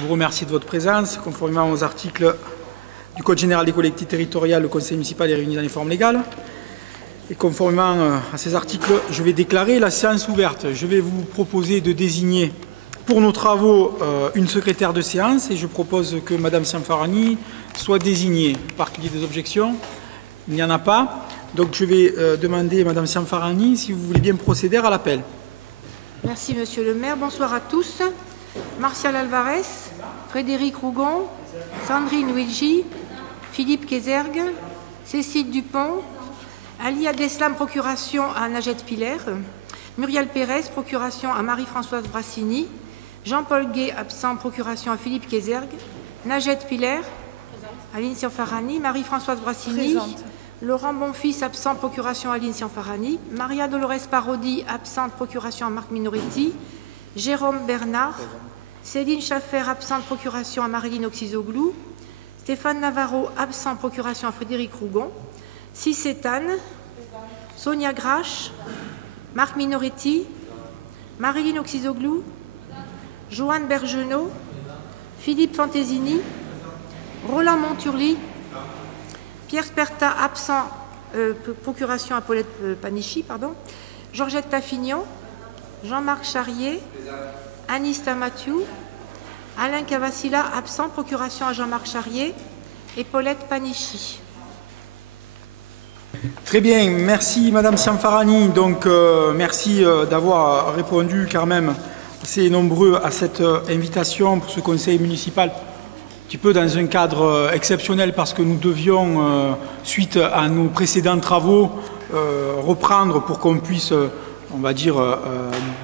vous remercier de votre présence. Conformément aux articles du Code général des collectivités territoriales, le Conseil municipal est réuni dans les formes légales. Et conformément à ces articles, je vais déclarer la séance ouverte. Je vais vous proposer de désigner pour nos travaux une secrétaire de séance et je propose que Mme Sanfarani soit désignée. Par qu'il y ait des objections, il n'y en a pas. Donc je vais demander à Mme Sanfarani si vous voulez bien procéder à l'appel. Merci, Monsieur le maire. Bonsoir à tous. Martial Alvarez, Frédéric Rougon, Sandrine Ouidji, Philippe Kézergue, Cécile Dupont, Ali Adeslam, procuration à Najette Piller, Muriel Pérez, procuration à Marie-Françoise Brassini, Jean-Paul Gué, absent, procuration à Philippe Kézergue, Najette Piller, Aline Sanfarani, Marie-Françoise Brassini, présente. Laurent Bonfils, absent, procuration à Aline Sanfarani, Maria Dolores Parodi, absente, procuration à Marc Minoretti, Jérôme Bernard, présent. Céline Schaffer, absente, procuration à Marilyn Oxizoglou, Stéphane Navarro, absent, procuration à Frédéric Rougon, Cicétane, Sonia Grache, Marc Minoretti, Marilyn Oxizoglou, Joanne Bergenot, Philippe Fantesini, Roland Monturli, Pierre Sperta, absent, procuration à Paulette Panichi, Georgette Taffignon, Jean-Marc Charrier, Anis Tamathiou, Alain Cavassila, absent, procuration à Jean-Marc Charrier et Paulette Panichi. Très bien, merci Madame Sanfarani. Donc merci d'avoir répondu quand même assez nombreux à cette invitation pour ce conseil municipal, un petit peu dans un cadre exceptionnel parce que nous devions, suite à nos précédents travaux, reprendre pour qu'on puisse, on va dire,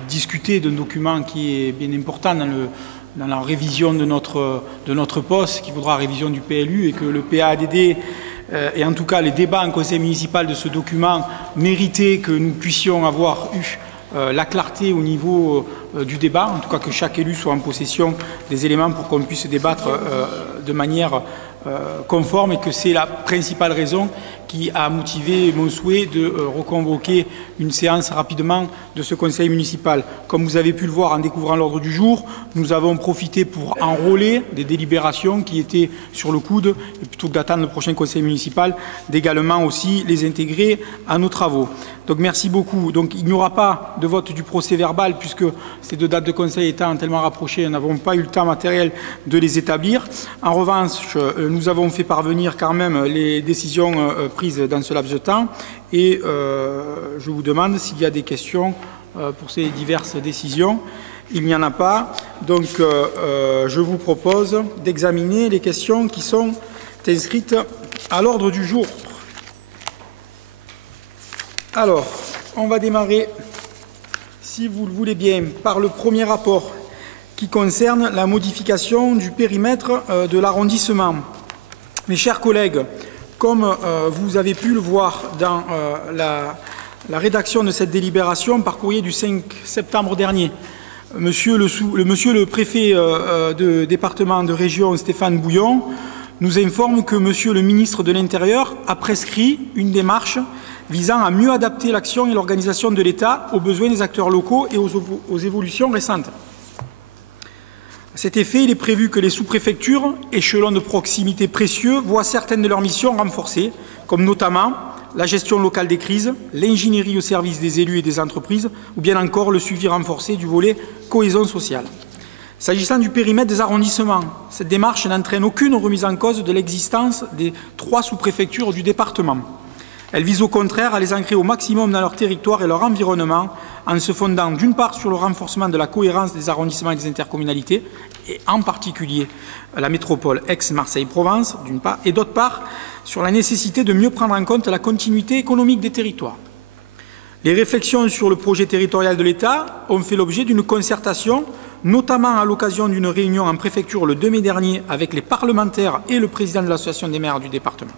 discuter d'un document qui est bien important dans la révision de notre poste, qui vaudra révision du PLU, et que le PADD et en tout cas les débats en conseil municipal de ce document méritaient que nous puissions avoir eu la clarté au niveau du débat, en tout cas que chaque élu soit en possession des éléments pour qu'on puisse débattre de manière conforme, et que c'est la principale raison qui a motivé mon souhait de reconvoquer une séance rapidement de ce conseil municipal. Comme vous avez pu le voir en découvrant l'ordre du jour, nous avons profité pour enrôler des délibérations qui étaient sur le coude, et plutôt que d'attendre le prochain conseil municipal, d'également aussi les intégrer à nos travaux. Donc merci beaucoup. Donc il n'y aura pas de vote du procès verbal puisque ces deux dates de conseil étant tellement rapprochées, nous n'avons pas eu le temps matériel de les établir. En revanche, nous avons fait parvenir quand même les décisions prises dans ce laps de temps et je vous demande s'il y a des questions pour ces diverses décisions. Il n'y en a pas. Donc je vous propose d'examiner les questions qui sont inscrites à l'ordre du jour. Alors, on va démarrer, si vous le voulez bien, par le premier rapport qui concerne la modification du périmètre de l'arrondissement. Mes chers collègues, comme vous avez pu le voir dans la rédaction de cette délibération par courrier du 5 septembre dernier, Monsieur le préfet de département de région, Stéphane Bouillon, nous informe que Monsieur le ministre de l'Intérieur a prescrit une démarche visant à mieux adapter l'action et l'organisation de l'État aux besoins des acteurs locaux et aux évolutions récentes. À cet effet, il est prévu que les sous-préfectures, échelons de proximité précieux, voient certaines de leurs missions renforcées, comme notamment la gestion locale des crises, l'ingénierie au service des élus et des entreprises, ou bien encore le suivi renforcé du volet cohésion sociale. S'agissant du périmètre des arrondissements, cette démarche n'entraîne aucune remise en cause de l'existence des 3 sous-préfectures du département. Elle vise au contraire à les ancrer au maximum dans leur territoire et leur environnement, en se fondant d'une part sur le renforcement de la cohérence des arrondissements et des intercommunalités, et en particulier la métropole Aix-Marseille-Provence, d'une part, et d'autre part sur la nécessité de mieux prendre en compte la continuité économique des territoires. Les réflexions sur le projet territorial de l'État ont fait l'objet d'une concertation, notamment à l'occasion d'une réunion en préfecture le 2 mai dernier avec les parlementaires et le président de l'association des maires du département.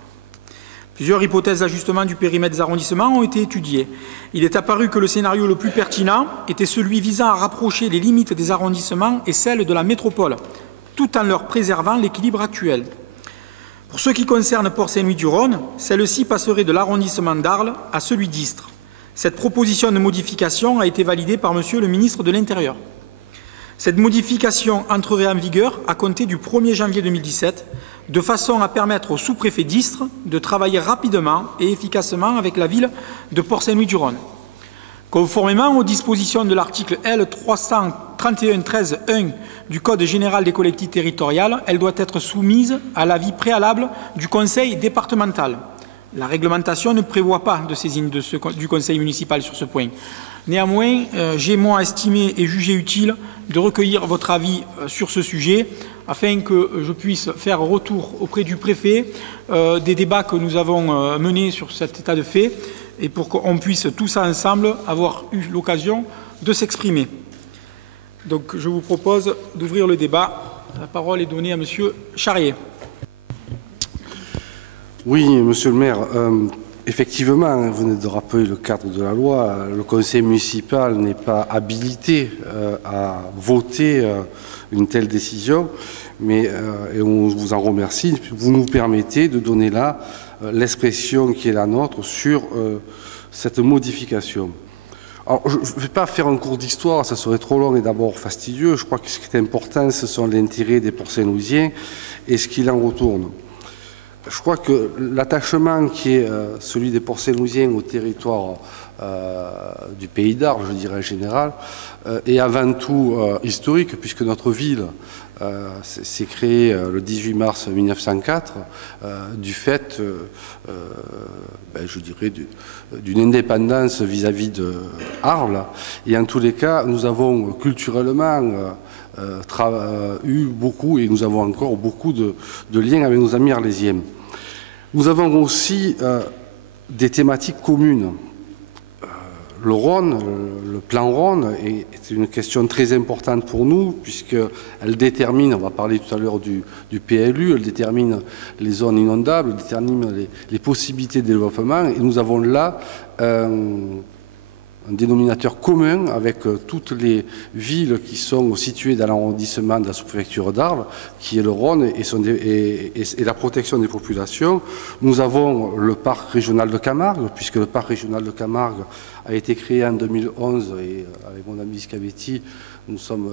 Plusieurs hypothèses d'ajustement du périmètre des arrondissements ont été étudiées. Il est apparu que le scénario le plus pertinent était celui visant à rapprocher les limites des arrondissements et celles de la métropole, tout en leur préservant l'équilibre actuel. Pour ce qui concerne Port-Saint-Louis-du-Rhône, celle-ci passerait de l'arrondissement d'Arles à celui d'Istres. Cette proposition de modification a été validée par Monsieur le ministre de l'Intérieur. Cette modification entrerait en vigueur à compter du 1er janvier 2017, de façon à permettre au sous-préfet d'Istres de travailler rapidement et efficacement avec la ville de Port-Saint-Louis-du-Rhône. Conformément aux dispositions de l'article L. 331-13-1 du Code général des collectivités territoriales, elle doit être soumise à l'avis préalable du conseil départemental. La réglementation ne prévoit pas de saisine du conseil municipal sur ce point. Néanmoins, j'ai moi estimé et jugé utile de recueillir votre avis sur ce sujet afin que je puisse faire retour auprès du préfet des débats que nous avons menés sur cet état de fait et pour qu'on puisse tous ensemble avoir eu l'occasion de s'exprimer. Donc je vous propose d'ouvrir le débat. La parole est donnée à Monsieur Charrier. Oui, Monsieur le maire, effectivement, vous venez de rappeler le cadre de la loi. Le conseil municipal n'est pas habilité à voter une telle décision, mais et on vous en remercie. Vous nous permettez de donner là l'expression qui est la nôtre sur cette modification. Alors, je ne vais pas faire un cours d'histoire, ça serait trop long et d'abord fastidieux. Je crois que ce qui est important, ce sont l'intérêt des Port-Saint-Louisiens et ce qu'il en retourne. Je crois que l'attachement qui est celui des Port-Saint-Louisiens au territoire du Pays d'Arles, je dirais en général, est avant tout historique, puisque notre ville s'est créée le 18 mars 1904 du fait, je dirais, d'une indépendance vis-à-vis de Arles. Et en tous les cas, nous avons culturellement eu beaucoup, et nous avons encore beaucoup de liens avec nos amis arlésiens. Nous avons aussi des thématiques communes. Le Rhône, le plan Rhône est une question très importante pour nous puisqu'elle détermine, on va parler tout à l'heure du PLU, elle détermine les zones inondables, elle détermine les possibilités de développement et nous avons là un dénominateur commun avec toutes les villes qui sont situées dans l'arrondissement de la sous-préfecture d'Arles, qui est le Rhône et la protection des populations. Nous avons le parc régional de Camargue, puisque le parc régional de Camargue a été créé en 2011 et avec mon ami Scavetti, nous sommes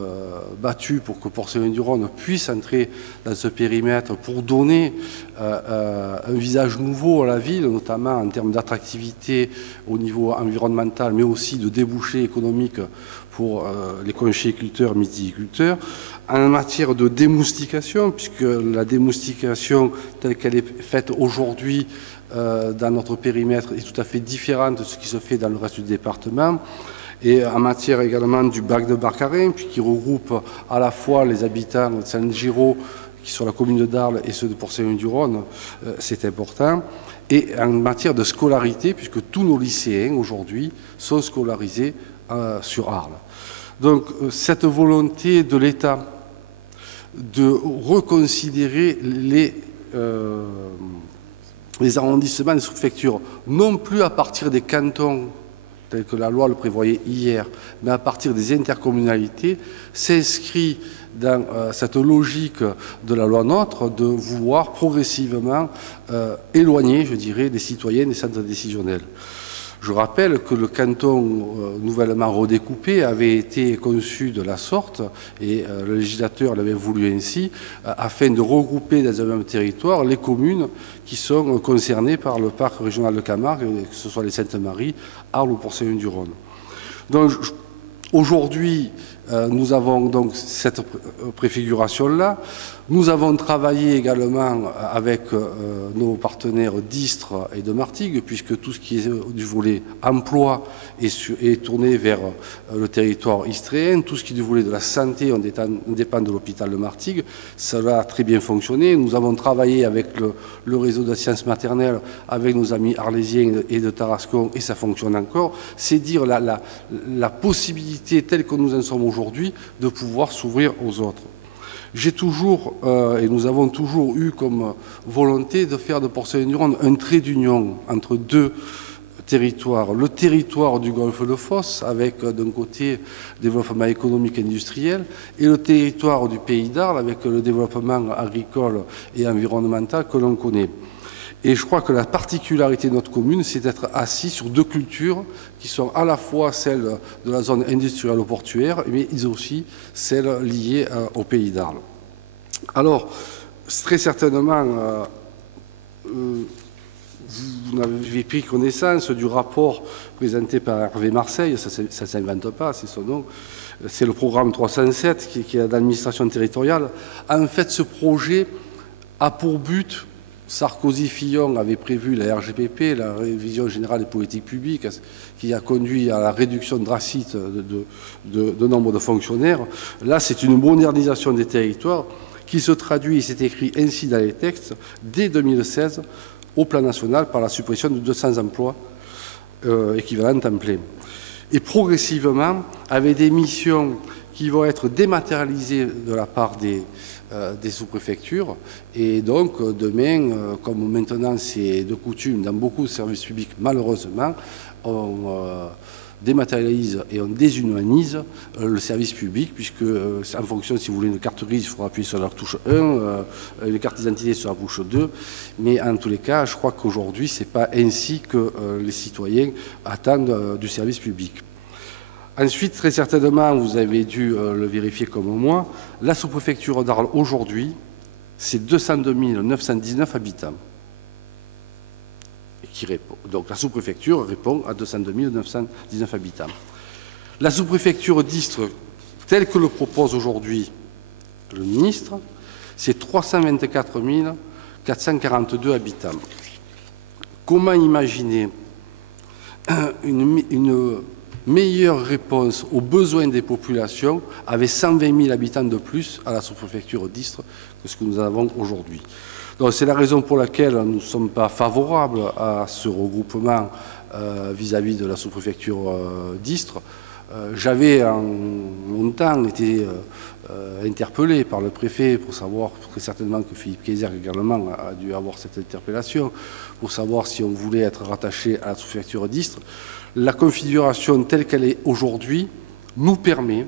battus pour que Port-Saint-Louis-du-Rhône puisse entrer dans ce périmètre pour donner un visage nouveau à la ville, notamment en termes d'attractivité au niveau environnemental, mais aussi de débouchés économiques pour les conchyliculteurs, mytiliculteurs. En matière de démoustication, puisque la démoustication telle qu'elle est faite aujourd'hui dans notre périmètre est tout à fait différente de ce qui se fait dans le reste du département. Et en matière également du bac de Barcarin, puis qui regroupe à la fois les habitants de Saint-Giraud, qui sont la commune de Darles, et ceux de Port-Saint-Louis-du-Rhône, c'est important. Et en matière de scolarité, puisque tous nos lycéens aujourd'hui sont scolarisés sur Arles. Donc cette volonté de l'État de reconsidérer les arrondissements des sous-préfectures, non plus à partir des cantons tel que la loi le prévoyait hier, mais à partir des intercommunalités, s'inscrit dans cette logique de la loi NOTRe de vouloir progressivement éloigner, je dirais, des citoyens des centres décisionnels. Je rappelle que le canton nouvellement redécoupé avait été conçu de la sorte, et le législateur l'avait voulu ainsi, afin de regrouper dans un même territoire les communes qui sont concernées par le parc régional de Camargue, que ce soit les Saintes-Maries, Arles ou Port-Saint-Louis-du-Rhône. Donc aujourd'hui, nous avons donc cette préfiguration-là. Nous avons travaillé également avec nos partenaires d'Istres et de Martigues, puisque tout ce qui est du volet emploi est tourné vers le territoire istréen. Tout ce qui est du volet de la santé, on dépend de l'hôpital de Martigues. Cela a très bien fonctionné. Nous avons travaillé avec le réseau de sciences maternelles, avec nos amis arlésiens et de Tarascon, et ça fonctionne encore. C'est dire la possibilité, telle que nous en sommes aujourd'hui, de pouvoir s'ouvrir aux autres. J'ai toujours, et nous avons toujours eu comme volonté de faire de Port-Saint-Louis-du-Rhône un trait d'union entre deux territoires. Le territoire du golfe de Fos, avec d'un côté développement économique et industriel, et le territoire du Pays d'Arles, avec le développement agricole et environnemental que l'on connaît. Et je crois que la particularité de notre commune, c'est d'être assis sur deux cultures qui sont à la fois celles de la zone industrielle ou portuaire, mais aussi celles liées au pays d'Arles. Alors, très certainement, vous avez pris connaissance du rapport présenté par Hervé Marseille, ça ne s'invente pas, c'est son nom, c'est le programme 307 qui est l'administration territoriale. En fait, ce projet a pour but, Sarkozy-Fillon avait prévu la RGPP, la révision générale des politiques publiques, qui a conduit à la réduction drastique de nombre de fonctionnaires. Là, c'est une modernisation des territoires qui se traduit, et c'est écrit ainsi dans les textes, dès 2016, au plan national, par la suppression de 200 emplois équivalents temps plein. Et progressivement, avec des missions qui vont être dématérialisées de la part des sous-préfectures. Et donc, demain, comme maintenant c'est de coutume dans beaucoup de services publics, malheureusement, on dématérialise et on déshumanise le service public, puisque en fonction, si vous voulez une carte grise, il faudra appuyer sur la touche 1, une carte d'identité sur la touche 2. Mais en tous les cas, je crois qu'aujourd'hui, ce n'est pas ainsi que les citoyens attendent du service public. Ensuite, très certainement, vous avez dû le vérifier comme moi, la sous-préfecture d'Arles aujourd'hui, c'est 202 919 habitants. Donc la sous-préfecture répond à 202 919 habitants. La sous-préfecture d'Istres, telle que le propose aujourd'hui le ministre, c'est 324 442 habitants. Comment imaginer une meilleure réponse aux besoins des populations avec 120 000 habitants de plus à la sous-préfecture d'Istres que ce que nous avons aujourd'hui? Donc c'est la raison pour laquelle nous ne sommes pas favorables à ce regroupement vis-à-vis de la sous-préfecture d'Istres. J'avais longtemps été interpellé par le préfet pour savoir, très certainement que Philippe Kézergue également a dû avoir cette interpellation, pour savoir si on voulait être rattaché à la sous-préfecture d'Istres. La configuration telle qu'elle est aujourd'hui nous permet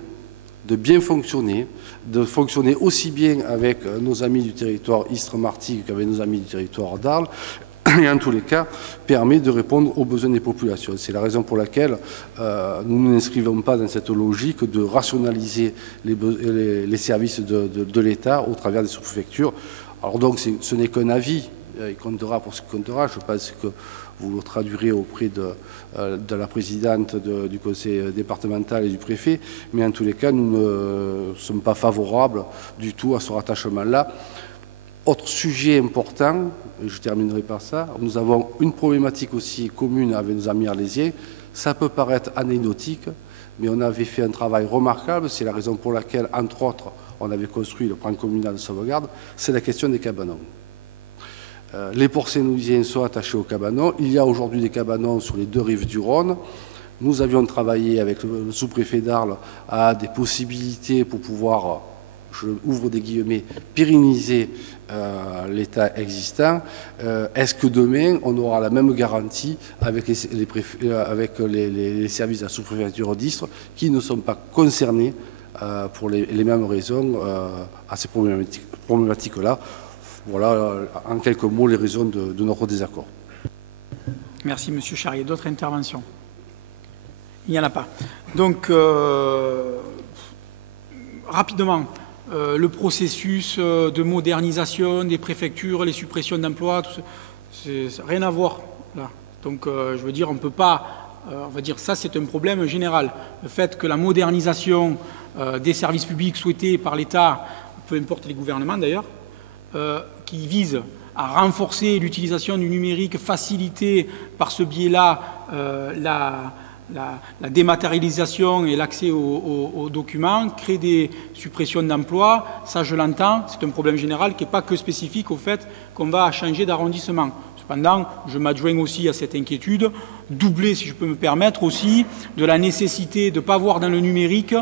de bien fonctionner, de fonctionner aussi bien avec nos amis du territoire Istres-Martigues qu'avec nos amis du territoire d'Arles, et en tous les cas, permet de répondre aux besoins des populations. C'est la raison pour laquelle nous ne nous inscrivons pas dans cette logique de rationaliser les services de l'État au travers des sous-préfectures. Alors donc, ce n'est qu'un avis, il comptera pour ce qu'il comptera. Je pense que vous le traduirez auprès de la présidente du conseil départemental et du préfet, mais en tous les cas, nous ne sommes pas favorables du tout à ce rattachement-là. Autre sujet important, et je terminerai par ça, nous avons une problématique aussi commune avec nos amis arlésiens. Ça peut paraître anecdotique, mais on avait fait un travail remarquable. C'est la raison pour laquelle, entre autres, on avait construit le plan communal de sauvegarde, c'est la question des cabanons. Les Port-Saint-Louisiens sont attachés aux cabanons. Il y a aujourd'hui des cabanons sur les deux rives du Rhône. Nous avions travaillé avec le sous-préfet d'Arles à des possibilités pour pouvoir, je ouvre des guillemets, pérenniser l'état existant. Est-ce que demain, on aura la même garantie avec les services de la sous-préfecture d'Istres qui ne sont pas concernés pour les mêmes raisons à ces problématiques-là? Voilà, en quelques mots, les raisons de notre désaccord. Merci, M. Charrier. D'autres interventions? Il n'y en a pas. Donc, rapidement, le processus de modernisation des préfectures, les suppressions d'emplois, ça n'a rien à voir là. Donc, je veux dire, on ne peut pas, on va dire, ça c'est un problème général. Le fait que la modernisation des services publics souhaités par l'État, peu importe les gouvernements d'ailleurs, qui vise à renforcer l'utilisation du numérique, faciliter par ce biais-là la dématérialisation et l'accès aux documents, créer des suppressions d'emplois, ça je l'entends, c'est un problème général qui n'est pas que spécifique au fait qu'on va changer d'arrondissement. Cependant, je m'adjoins aussi à cette inquiétude, doublée, si je peux me permettre, aussi de la nécessité de ne pas voir dans le numérique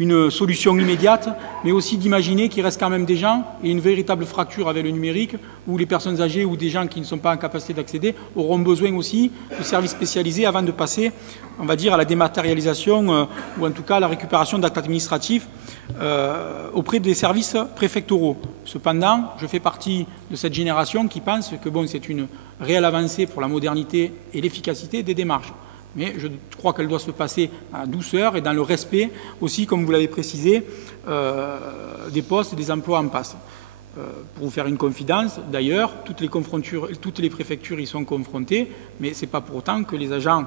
une solution immédiate, mais aussi d'imaginer qu'il reste quand même des gens et une véritable fracture avec le numérique où les personnes âgées ou des gens qui ne sont pas en capacité d'accéder auront besoin aussi de services spécialisés avant de passer, on va dire, à la dématérialisation ou en tout cas à la récupération d'actes administratifs auprès des services préfectoraux. Cependant, je fais partie de cette génération qui pense que bon, c'est une réelle avancée pour la modernité et l'efficacité des démarches. Mais je crois qu'elle doit se passer à douceur et dans le respect aussi, comme vous l'avez précisé, des postes et des emplois en passe. Pour vous faire une confidence, d'ailleurs, toutes les préfectures y sont confrontées, mais ce n'est pas pour autant que les agents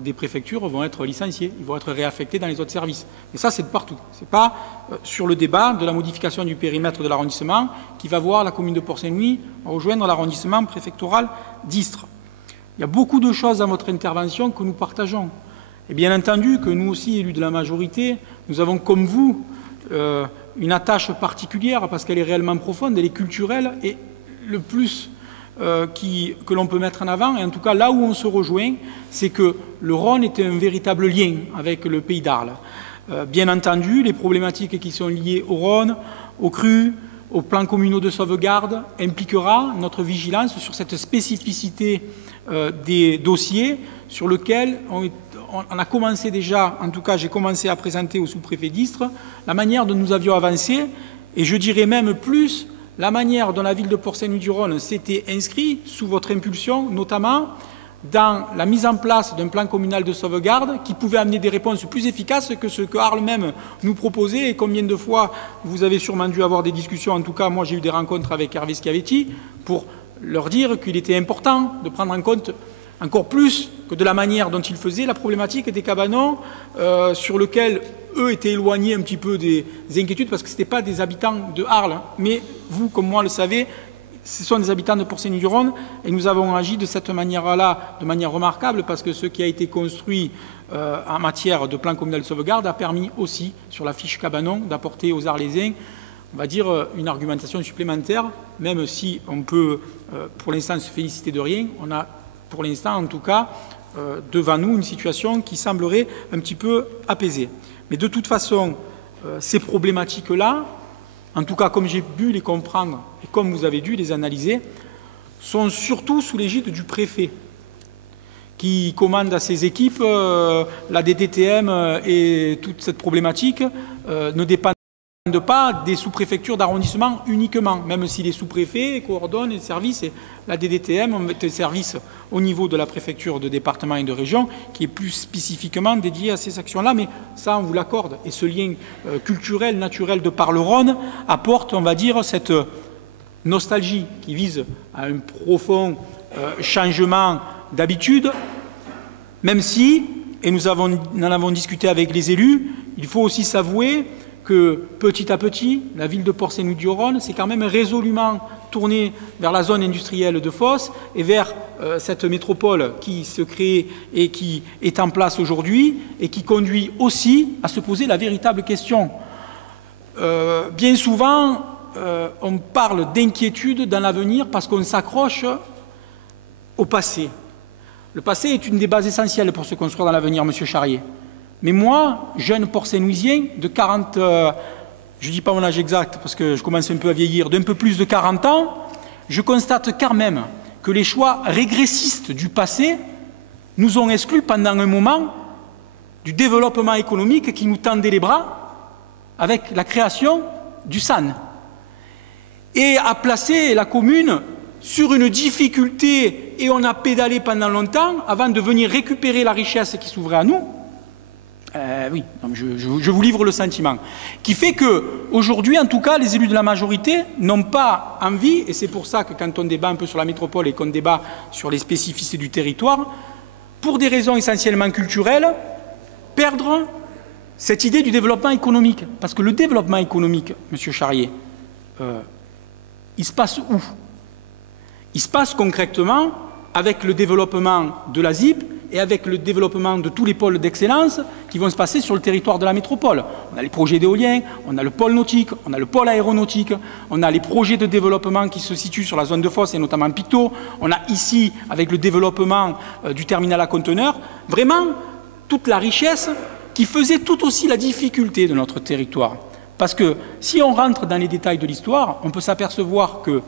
des préfectures vont être licenciés, ils vont être réaffectés dans les autres services. Et ça, c'est de partout. Ce n'est pas sur le débat de la modification du périmètre de l'arrondissement qui va voir la commune de Port-Saint-Louis rejoindre l'arrondissement préfectoral d'Istres. Il y a beaucoup de choses dans votre intervention que nous partageons. Et bien entendu que nous aussi, élus de la majorité, nous avons comme vous une attache particulière parce qu'elle est réellement profonde, elle est culturelle et le plus que l'on peut mettre en avant, et en tout cas là où on se rejoint, c'est que le Rhône est un véritable lien avec le pays d'Arles. Bien entendu, les problématiques qui sont liées au Rhône, aux crues, aux plans communaux de sauvegarde impliquera notre vigilance sur cette spécificité des dossiers sur lesquels on a commencé déjà, en tout cas j'ai commencé à présenter au sous-préfet d'Istres, la manière dont nous avions avancé, et je dirais même plus, la manière dont la ville de Port-Saint-Louis-du-Rhône s'était inscrite, sous votre impulsion notamment, dans la mise en place d'un plan communal de sauvegarde qui pouvait amener des réponses plus efficaces que ce que Arles même nous proposait. Et combien de fois vous avez sûrement dû avoir des discussions, en tout cas moi j'ai eu des rencontres avec Hervé Schiavetti, pour leur dire qu'il était important de prendre en compte encore plus que de la manière dont ils faisaient la problématique des cabanons sur lequel eux étaient éloignés un petit peu des inquiétudes parce que ce n'étaient pas des habitants de Arles, mais vous, comme moi, le savez, ce sont des habitants de Port-Saint-Louis-du-Rhône et nous avons agi de cette manière-là, de manière remarquable, parce que ce qui a été construit en matière de plan communal de sauvegarde a permis aussi, sur la fiche cabanon, d'apporter aux Arlésiens, on va dire, une argumentation supplémentaire, même si on peut, pour l'instant, se féliciter de rien. On a, pour l'instant, en tout cas, devant nous, une situation qui semblerait un petit peu apaisée. Mais de toute façon, ces problématiques-là, en tout cas comme j'ai pu les comprendre et comme vous avez dû les analyser, sont surtout sous l'égide du préfet qui commande à ses équipes la DDTM et toute cette problématique ne dépendent pas des sous-préfectures d'arrondissement uniquement, même si les sous-préfets coordonnent les services et la DDTM ont des services au niveau de la préfecture de département et de région qui est plus spécifiquement dédié à ces actions-là, mais ça on vous l'accorde. Et ce lien culturel, naturel de par le Rhône apporte, on va dire, cette nostalgie qui vise à un profond changement d'habitude, même si, et nous en avons discuté avec les élus, il faut aussi s'avouer que petit à petit, la ville de Port-Saint-Louis-du-Rhône s'est quand même résolument tournée vers la zone industrielle de Fos et vers cette métropole qui se crée et qui est en place aujourd'hui et qui conduit aussi à se poser la véritable question. Bien souvent, on parle d'inquiétude dans l'avenir parce qu'on s'accroche au passé. Le passé est une des bases essentielles pour se construire dans l'avenir, Monsieur Charrier. Mais moi, jeune Port-Saint-Louisien de 40, je ne dis pas mon âge exact parce que je commence un peu à vieillir, d'un peu plus de 40 ans, je constate quand même que les choix régressistes du passé nous ont exclus pendant un moment du développement économique qui nous tendait les bras avec la création du SAN et a placé la commune sur une difficulté et on a pédalé pendant longtemps avant de venir récupérer la richesse qui s'ouvrait à nous. Oui, je vous livre le sentiment, qui fait qu'aujourd'hui, en tout cas, les élus de la majorité n'ont pas envie, et c'est pour ça que quand on débat un peu sur la métropole et qu'on débat sur les spécificités du territoire, pour des raisons essentiellement culturelles, perdre cette idée du développement économique. Parce que le développement économique, Monsieur Charrier, il se passe où? Il se passe concrètement avec le développement de la ZIP et avec le développement de tous les pôles d'excellence qui vont se passer sur le territoire de la métropole. On a les projets d'éolien, on a le pôle nautique, on a le pôle aéronautique, on a les projets de développement qui se situent sur la zone de Fos et notamment Pictot, on a ici, avec le développement du terminal à conteneurs, vraiment toute la richesse qui faisait tout aussi la difficulté de notre territoire. Parce que si on rentre dans les détails de l'histoire, on peut s'apercevoir que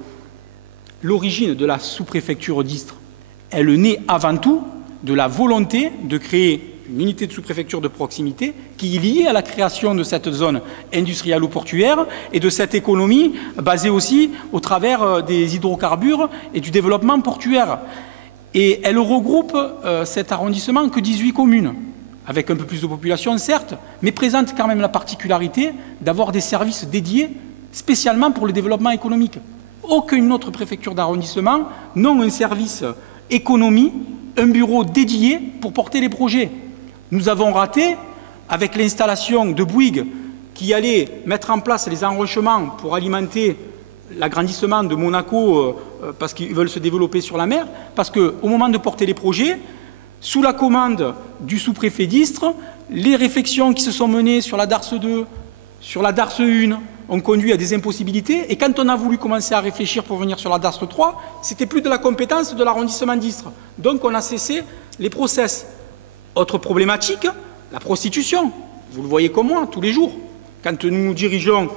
l'origine de la sous-préfecture d'Istres, elle naît avant tout de la volonté de créer une unité de sous-préfecture de proximité qui est liée à la création de cette zone industrielle ou portuaire et de cette économie basée aussi au travers des hydrocarbures et du développement portuaire. Et elle regroupe, cet arrondissement, que 18 communes, avec un peu plus de population, certes, mais présente quand même la particularité d'avoir des services dédiés spécialement pour le développement économique. Aucune autre préfecture d'arrondissement n'a un service économie, un bureau dédié pour porter les projets. Nous avons raté, avec l'installation de Bouygues, qui allait mettre en place les enrochements pour alimenter l'agrandissement de Monaco, parce qu'ils veulent se développer sur la mer, parce qu'au moment de porter les projets, sous la commande du sous-préfet d'Istres, les réflexions qui se sont menées sur la DARS 2, sur la DARS 1, ont conduit à des impossibilités. Et quand on a voulu commencer à réfléchir pour venir sur la DARS 3, c'était plus de la compétence de l'arrondissement d'Istres. Donc on a cessé les process. Autre problématique, la prostitution. Vous le voyez comme moi, tous les jours. Quand nous nous dirigeons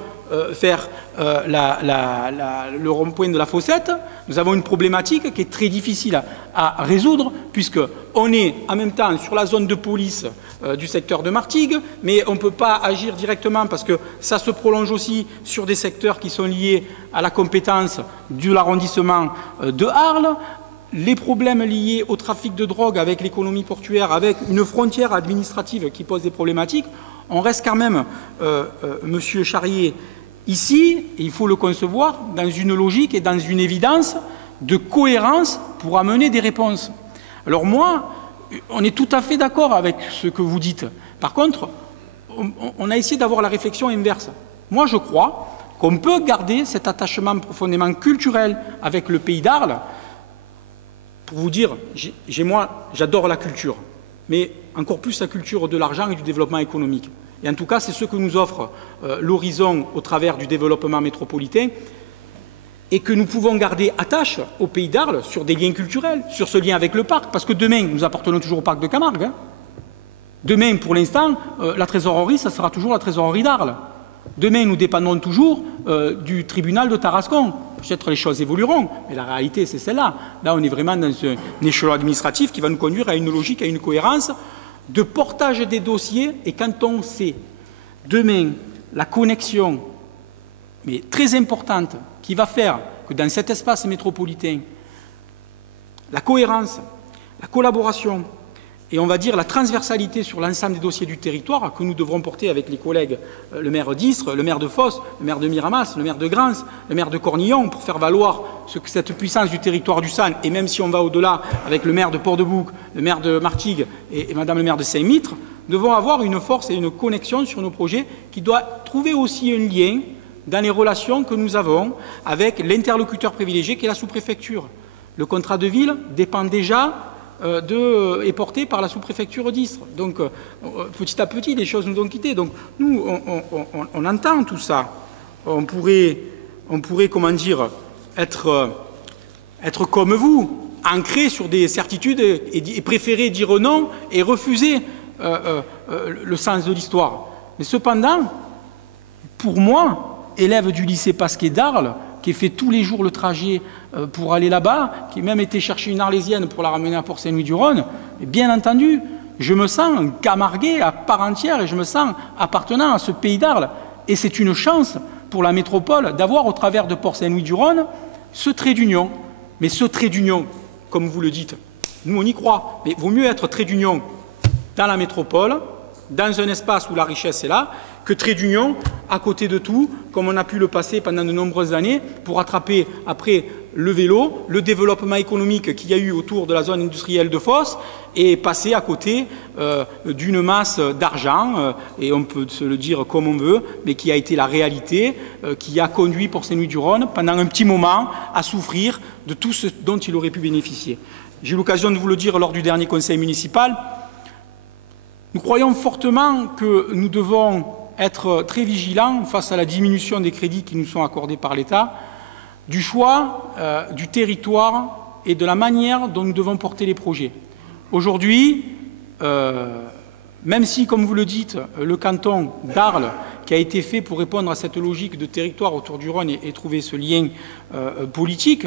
vers le rond-point de la Fossette, nous avons une problématique qui est très difficile à résoudre, puisqu'on est en même temps sur la zone de police du secteur de Martigues, mais on ne peut pas agir directement parce que ça se prolonge aussi sur des secteurs qui sont liés à la compétence de l'arrondissement de Arles. Les problèmes liés au trafic de drogue avec l'économie portuaire, avec une frontière administrative qui pose des problématiques, on reste quand même, Monsieur Charrier, ici, et il faut le concevoir, dans une logique et dans une évidence de cohérence pour amener des réponses. Alors moi, on est tout à fait d'accord avec ce que vous dites. Par contre, on a essayé d'avoir la réflexion inverse. Moi, je crois qu'on peut garder cet attachement profondément culturel avec le pays d'Arles. Pour vous dire, moi, j'adore la culture, mais encore plus la culture de l'argent et du développement économique. Et en tout cas, c'est ce que nous offre l'horizon au travers du développement métropolitain et que nous pouvons garder attache au pays d'Arles sur des liens culturels, sur ce lien avec le parc, parce que demain, nous appartenons toujours au parc de Camargue. Hein. Demain, pour l'instant, la trésorerie, ça sera toujours la trésorerie d'Arles. Demain, nous dépendrons toujours du tribunal de Tarascon. Peut-être les choses évolueront, mais la réalité, c'est celle-là. Là, on est vraiment dans un échelon administratif qui va nous conduire à une logique, à une cohérence de portage des dossiers. Et quand on sait demain la connexion, mais très importante, qui va faire que dans cet espace métropolitain, la cohérence, la collaboration et on va dire la transversalité sur l'ensemble des dossiers du territoire que nous devrons porter avec les collègues, le maire d'Istres, le maire de Fos, le maire de Miramas, le maire de Grans, le maire de Cornillon, pour faire valoir cette puissance du territoire du San, et même si on va au-delà avec le maire de Port-de-Bouc, le maire de Martigues et madame le maire de Saint-Mitre, devons avoir une force et une connexion sur nos projets qui doit trouver aussi un lien dans les relations que nous avons avec l'interlocuteur privilégié qui est la sous-préfecture. Le contrat de ville dépend déjà est porté par la sous-préfecture d'Istres. Donc, petit à petit, les choses nous ont quittés. Donc, nous, on entend tout ça. On pourrait, comment dire, être comme vous, ancré sur des certitudes et préférer dire non et refuser le sens de l'histoire. Mais cependant, pour moi, élève du lycée Pasquet d'Arles, qui fait tous les jours le trajet pour aller là-bas, qui a même été chercher une Arlésienne pour la ramener à Port-Saint-Louis-du-Rhône, bien entendu, je me sens un camarguais à part entière et je me sens appartenant à ce pays d'Arles. Et c'est une chance pour la métropole d'avoir au travers de Port-Saint-Louis-du-Rhône ce trait d'union. Mais ce trait d'union, comme vous le dites, nous on y croit, mais il vaut mieux être trait d'union dans la métropole, dans un espace où la richesse est là, que trait d'union à côté de tout, comme on a pu le passer pendant de nombreuses années, pour attraper après le vélo, le développement économique qu'il y a eu autour de la zone industrielle de Fos, et passer à côté d'une masse d'argent, et on peut se le dire comme on veut, mais qui a été la réalité, qui a conduit Port-Saint-Louis-du-Rhône pendant un petit moment à souffrir de tout ce dont il aurait pu bénéficier. J'ai eu l'occasion de vous le dire lors du dernier conseil municipal. Nous croyons fortement que nous devons être très vigilants face à la diminution des crédits qui nous sont accordés par l'État, du choix du territoire et de la manière dont nous devons porter les projets. Aujourd'hui, même si, comme vous le dites, le canton d'Arles, qui a été fait pour répondre à cette logique de territoire autour du Rhône et trouver ce lien politique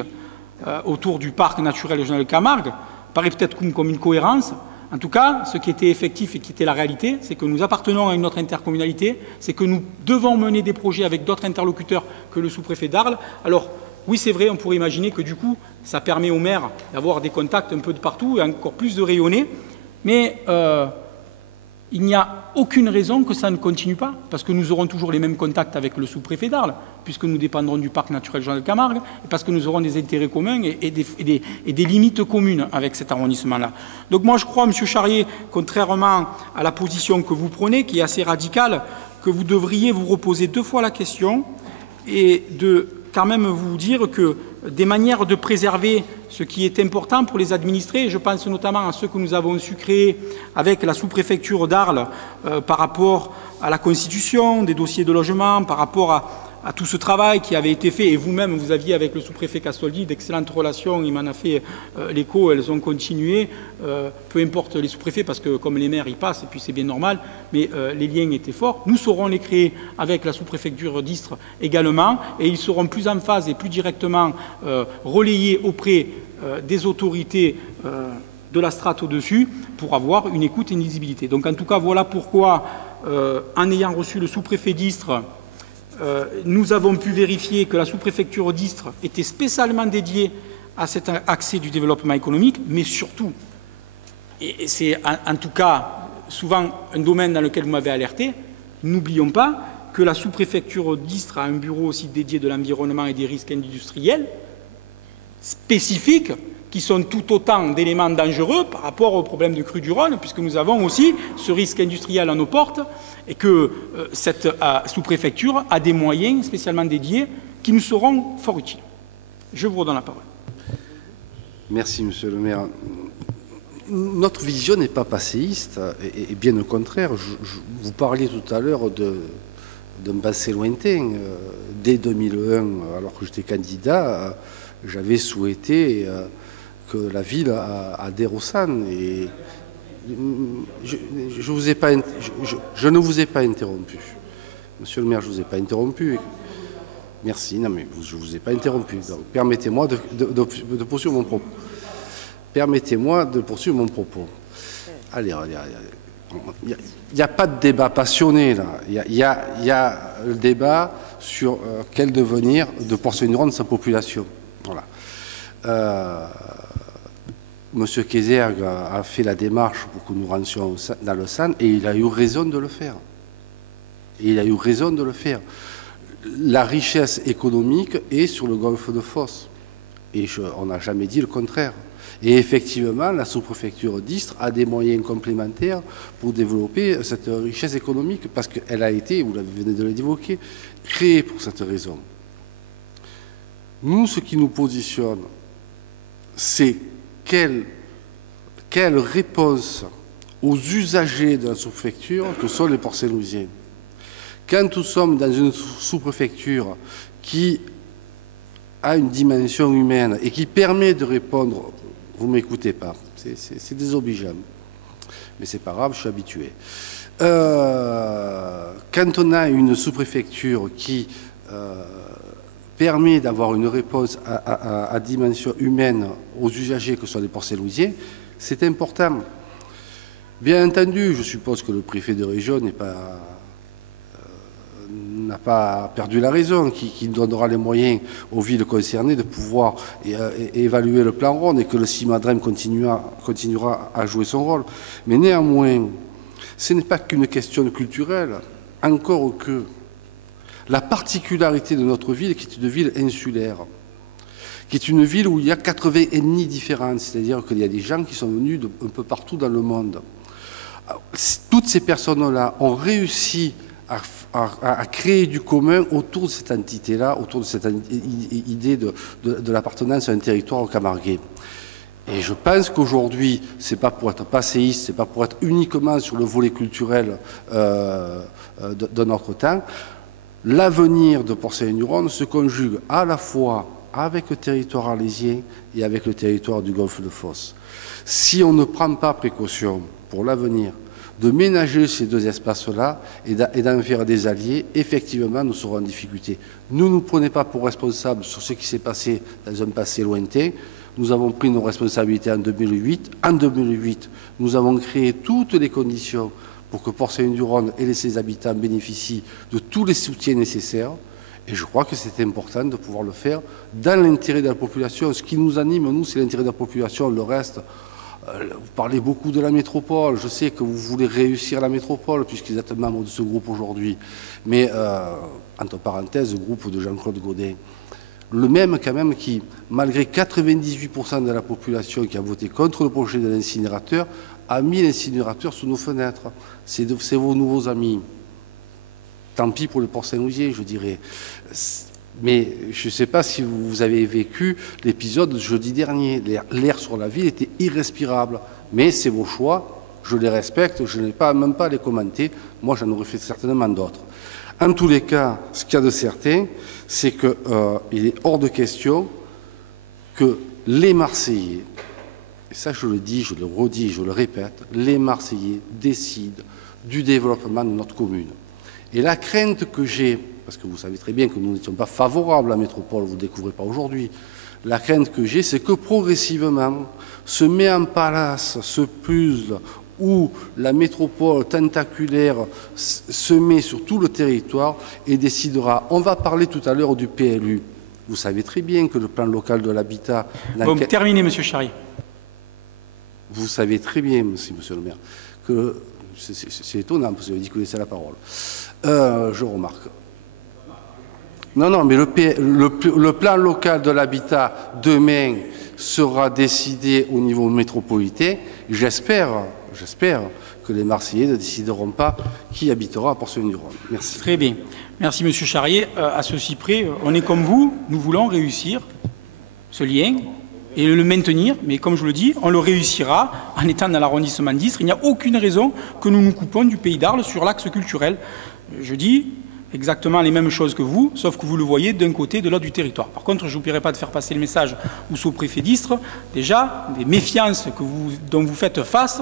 autour du parc naturel régional de Camargue, paraît peut-être comme une cohérence. En tout cas, ce qui était effectif et qui était la réalité, c'est que nous appartenons à une autre intercommunalité, c'est que nous devons mener des projets avec d'autres interlocuteurs que le sous-préfet d'Arles. Alors, oui, c'est vrai, on pourrait imaginer que du coup, ça permet aux maires d'avoir des contacts un peu de partout et encore plus de rayonner, mais il n'y a aucune raison que ça ne continue pas, parce que nous aurons toujours les mêmes contacts avec le sous-préfet d'Arles, puisque nous dépendrons du parc naturel Jean de Camargue, et parce que nous aurons des intérêts communs et des limites communes avec cet arrondissement-là. Donc moi je crois, M. Charrier, contrairement à la position que vous prenez, qui est assez radicale, que vous devriez vous reposer 2 fois la question et de quand même vous dire que des manières de préserver ce qui est important pour les administrés, je pense notamment à ceux que nous avons su créer avec la sous-préfecture d'Arles par rapport à la constitution des dossiers de logement, par rapport à tout ce travail qui avait été fait, et vous-même, vous aviez avec le sous-préfet Castoldi d'excellentes relations, il m'en a fait l'écho, elles ont continué, peu importe les sous-préfets, parce que comme les maires, ils passent, et puis c'est bien normal, mais les liens étaient forts. Nous saurons les créer avec la sous-préfecture d'Istres également, et ils seront plus en phase et plus directement relayés auprès des autorités de la strate au-dessus, pour avoir une écoute et une lisibilité. Donc en tout cas, voilà pourquoi, en ayant reçu le sous-préfet d'Istres, nous avons pu vérifier que la sous-préfecture d'Istres était spécialement dédiée à cet accès du développement économique, mais surtout, et c'est en tout cas souvent un domaine dans lequel vous m'avez alerté, n'oublions pas que la sous-préfecture d'Istres a un bureau aussi dédié de l'environnement et des risques industriels spécifiques, qui sont tout autant d'éléments dangereux par rapport au problème de crue du Rhône, puisque nous avons aussi ce risque industriel à nos portes, et que cette sous-préfecture a des moyens spécialement dédiés qui nous seront fort utiles. Je vous redonne la parole. Merci, Monsieur le maire. Notre vision n'est pas passéiste, et bien au contraire. Vous parliez tout à l'heure d'un passé lointain. Dès 2001, alors que j'étais candidat, j'avais souhaité que la ville adhère au SAN. Et je ne vous ai pas interrompu. Monsieur le maire, je ne vous ai pas interrompu. Merci, non mais je ne vous ai pas interrompu. Permettez-moi de poursuivre mon propos. Permettez-moi de poursuivre mon propos. Allez, il n'y a pas de débat passionné là. Il y a le débat sur quel devenir de Port-Saint-Duron de sa population. Voilà. Monsieur Kézergue a fait la démarche pour que nous rentions dans le SAN, et il a eu raison de le faire. Et il a eu raison de le faire. La richesse économique est sur le golfe de Fos. Et on n'a jamais dit le contraire. Et effectivement, la sous-préfecture d'Istres a des moyens complémentaires pour développer cette richesse économique, parce qu'elle a été, vous venez de l'évoquer, créée pour cette raison. Nous, ce qui nous positionne, c'est quelle réponse aux usagers de la sous-préfecture que sont les Port-Saint-Louisiens. Quand nous sommes dans une sous-préfecture qui a une dimension humaine et qui permet de répondre, vous ne m'écoutez pas, c'est désobligeant, mais c'est pas grave, je suis habitué. Quand on a une sous-préfecture qui permet d'avoir une réponse à dimension humaine aux usagers que sont les Port-Saint-Louisiens, c'est important. Bien entendu, je suppose que le préfet de région n'a pas perdu la raison, qui donnera les moyens aux villes concernées de pouvoir évaluer le plan Rhône, et que le CIMADREM continuera à jouer son rôle. Mais néanmoins, ce n'est pas qu'une question culturelle, encore que la particularité de notre ville, qui est une ville insulaire, qui est une ville où il y a 80 ethnies différentes, c'est-à-dire qu'il y a des gens qui sont venus un peu partout dans le monde. Toutes ces personnes-là ont réussi à créer du commun autour de cette entité-là, autour de cette idée de l'appartenance à un territoire camarguais. Et je pense qu'aujourd'hui, ce n'est pas pour être passéiste, ce n'est pas pour être uniquement sur le volet culturel de notre temps. L'avenir de Port-Saint-Duron se conjugue à la fois avec le territoire arlésien et avec le territoire du golfe de Fos. Si on ne prend pas précaution pour l'avenir de ménager ces deux espaces-là et d'en faire des alliés, effectivement, nous serons en difficulté. Ne nous prenez pas pour responsables sur ce qui s'est passé dans un passé lointain. Nous avons pris nos responsabilités en 2008. En 2008, nous avons créé toutes les conditions pour que Port-Saint-Duron et ses habitants bénéficient de tous les soutiens nécessaires. Et je crois que c'est important de pouvoir le faire dans l'intérêt de la population. Ce qui nous anime, nous, c'est l'intérêt de la population. Le reste, vous parlez beaucoup de la métropole. Je sais que vous voulez réussir la métropole, puisque vous êtes membre de ce groupe aujourd'hui. Mais, entre parenthèses, le groupe de Jean-Claude Gaudin. Le même, quand même, qui, malgré 98% de la population qui a voté contre le projet de l'incinérateur, a mis l'incinérateur sous nos fenêtres. C'est vos nouveaux amis. Tant pis pour le port Saint-Louisier, je dirais. Mais je ne sais pas si vous avez vécu l'épisode de jeudi dernier. L'air sur la ville était irrespirable. Mais c'est vos choix, je les respecte, je n'ai même pas à les commenter. Moi, j'en aurais fait certainement d'autres. En tous les cas, ce qu'il y a de certain, c'est qu'il est hors de question que les Marseillais, et ça je le dis, je le redis, je le répète, les Marseillais décident du développement de notre commune. Et la crainte que j'ai, parce que vous savez très bien que nous n'étions pas favorables à la métropole, vous ne le découvrez pas aujourd'hui, la crainte que j'ai, c'est que progressivement se met en place ce puzzle où la métropole tentaculaire se met sur tout le territoire et décidera. On va parler tout à l'heure du PLU. Vous savez très bien que le plan local de l'habitat... Bon, terminez, Monsieur Charrier. Vous savez très bien, Monsieur le maire, que... C'est étonnant, parce que vous avez dit que vous laissez la parole. Je remarque. Non, mais le plan local de l'habitat, demain, sera décidé au niveau métropolitain. J'espère que les Marseillais ne décideront pas qui habitera à Port-Saint-Denis-du-Rhône. Merci. Très bien. Merci, Monsieur Charrier. À ceci près, on est comme vous, nous voulons réussir ce lien et le maintenir, mais comme je le dis, on le réussira en étant dans l'arrondissement d'Istres. Il n'y a aucune raison que nous nous coupions du Pays d'Arles sur l'axe culturel. Je dis exactement les mêmes choses que vous, sauf que vous le voyez d'un côté et de l'autre du territoire. Par contre, je ne vous plierai pas de faire passer le message au sous-préfet d'Istres, déjà, des méfiances dont vous faites face,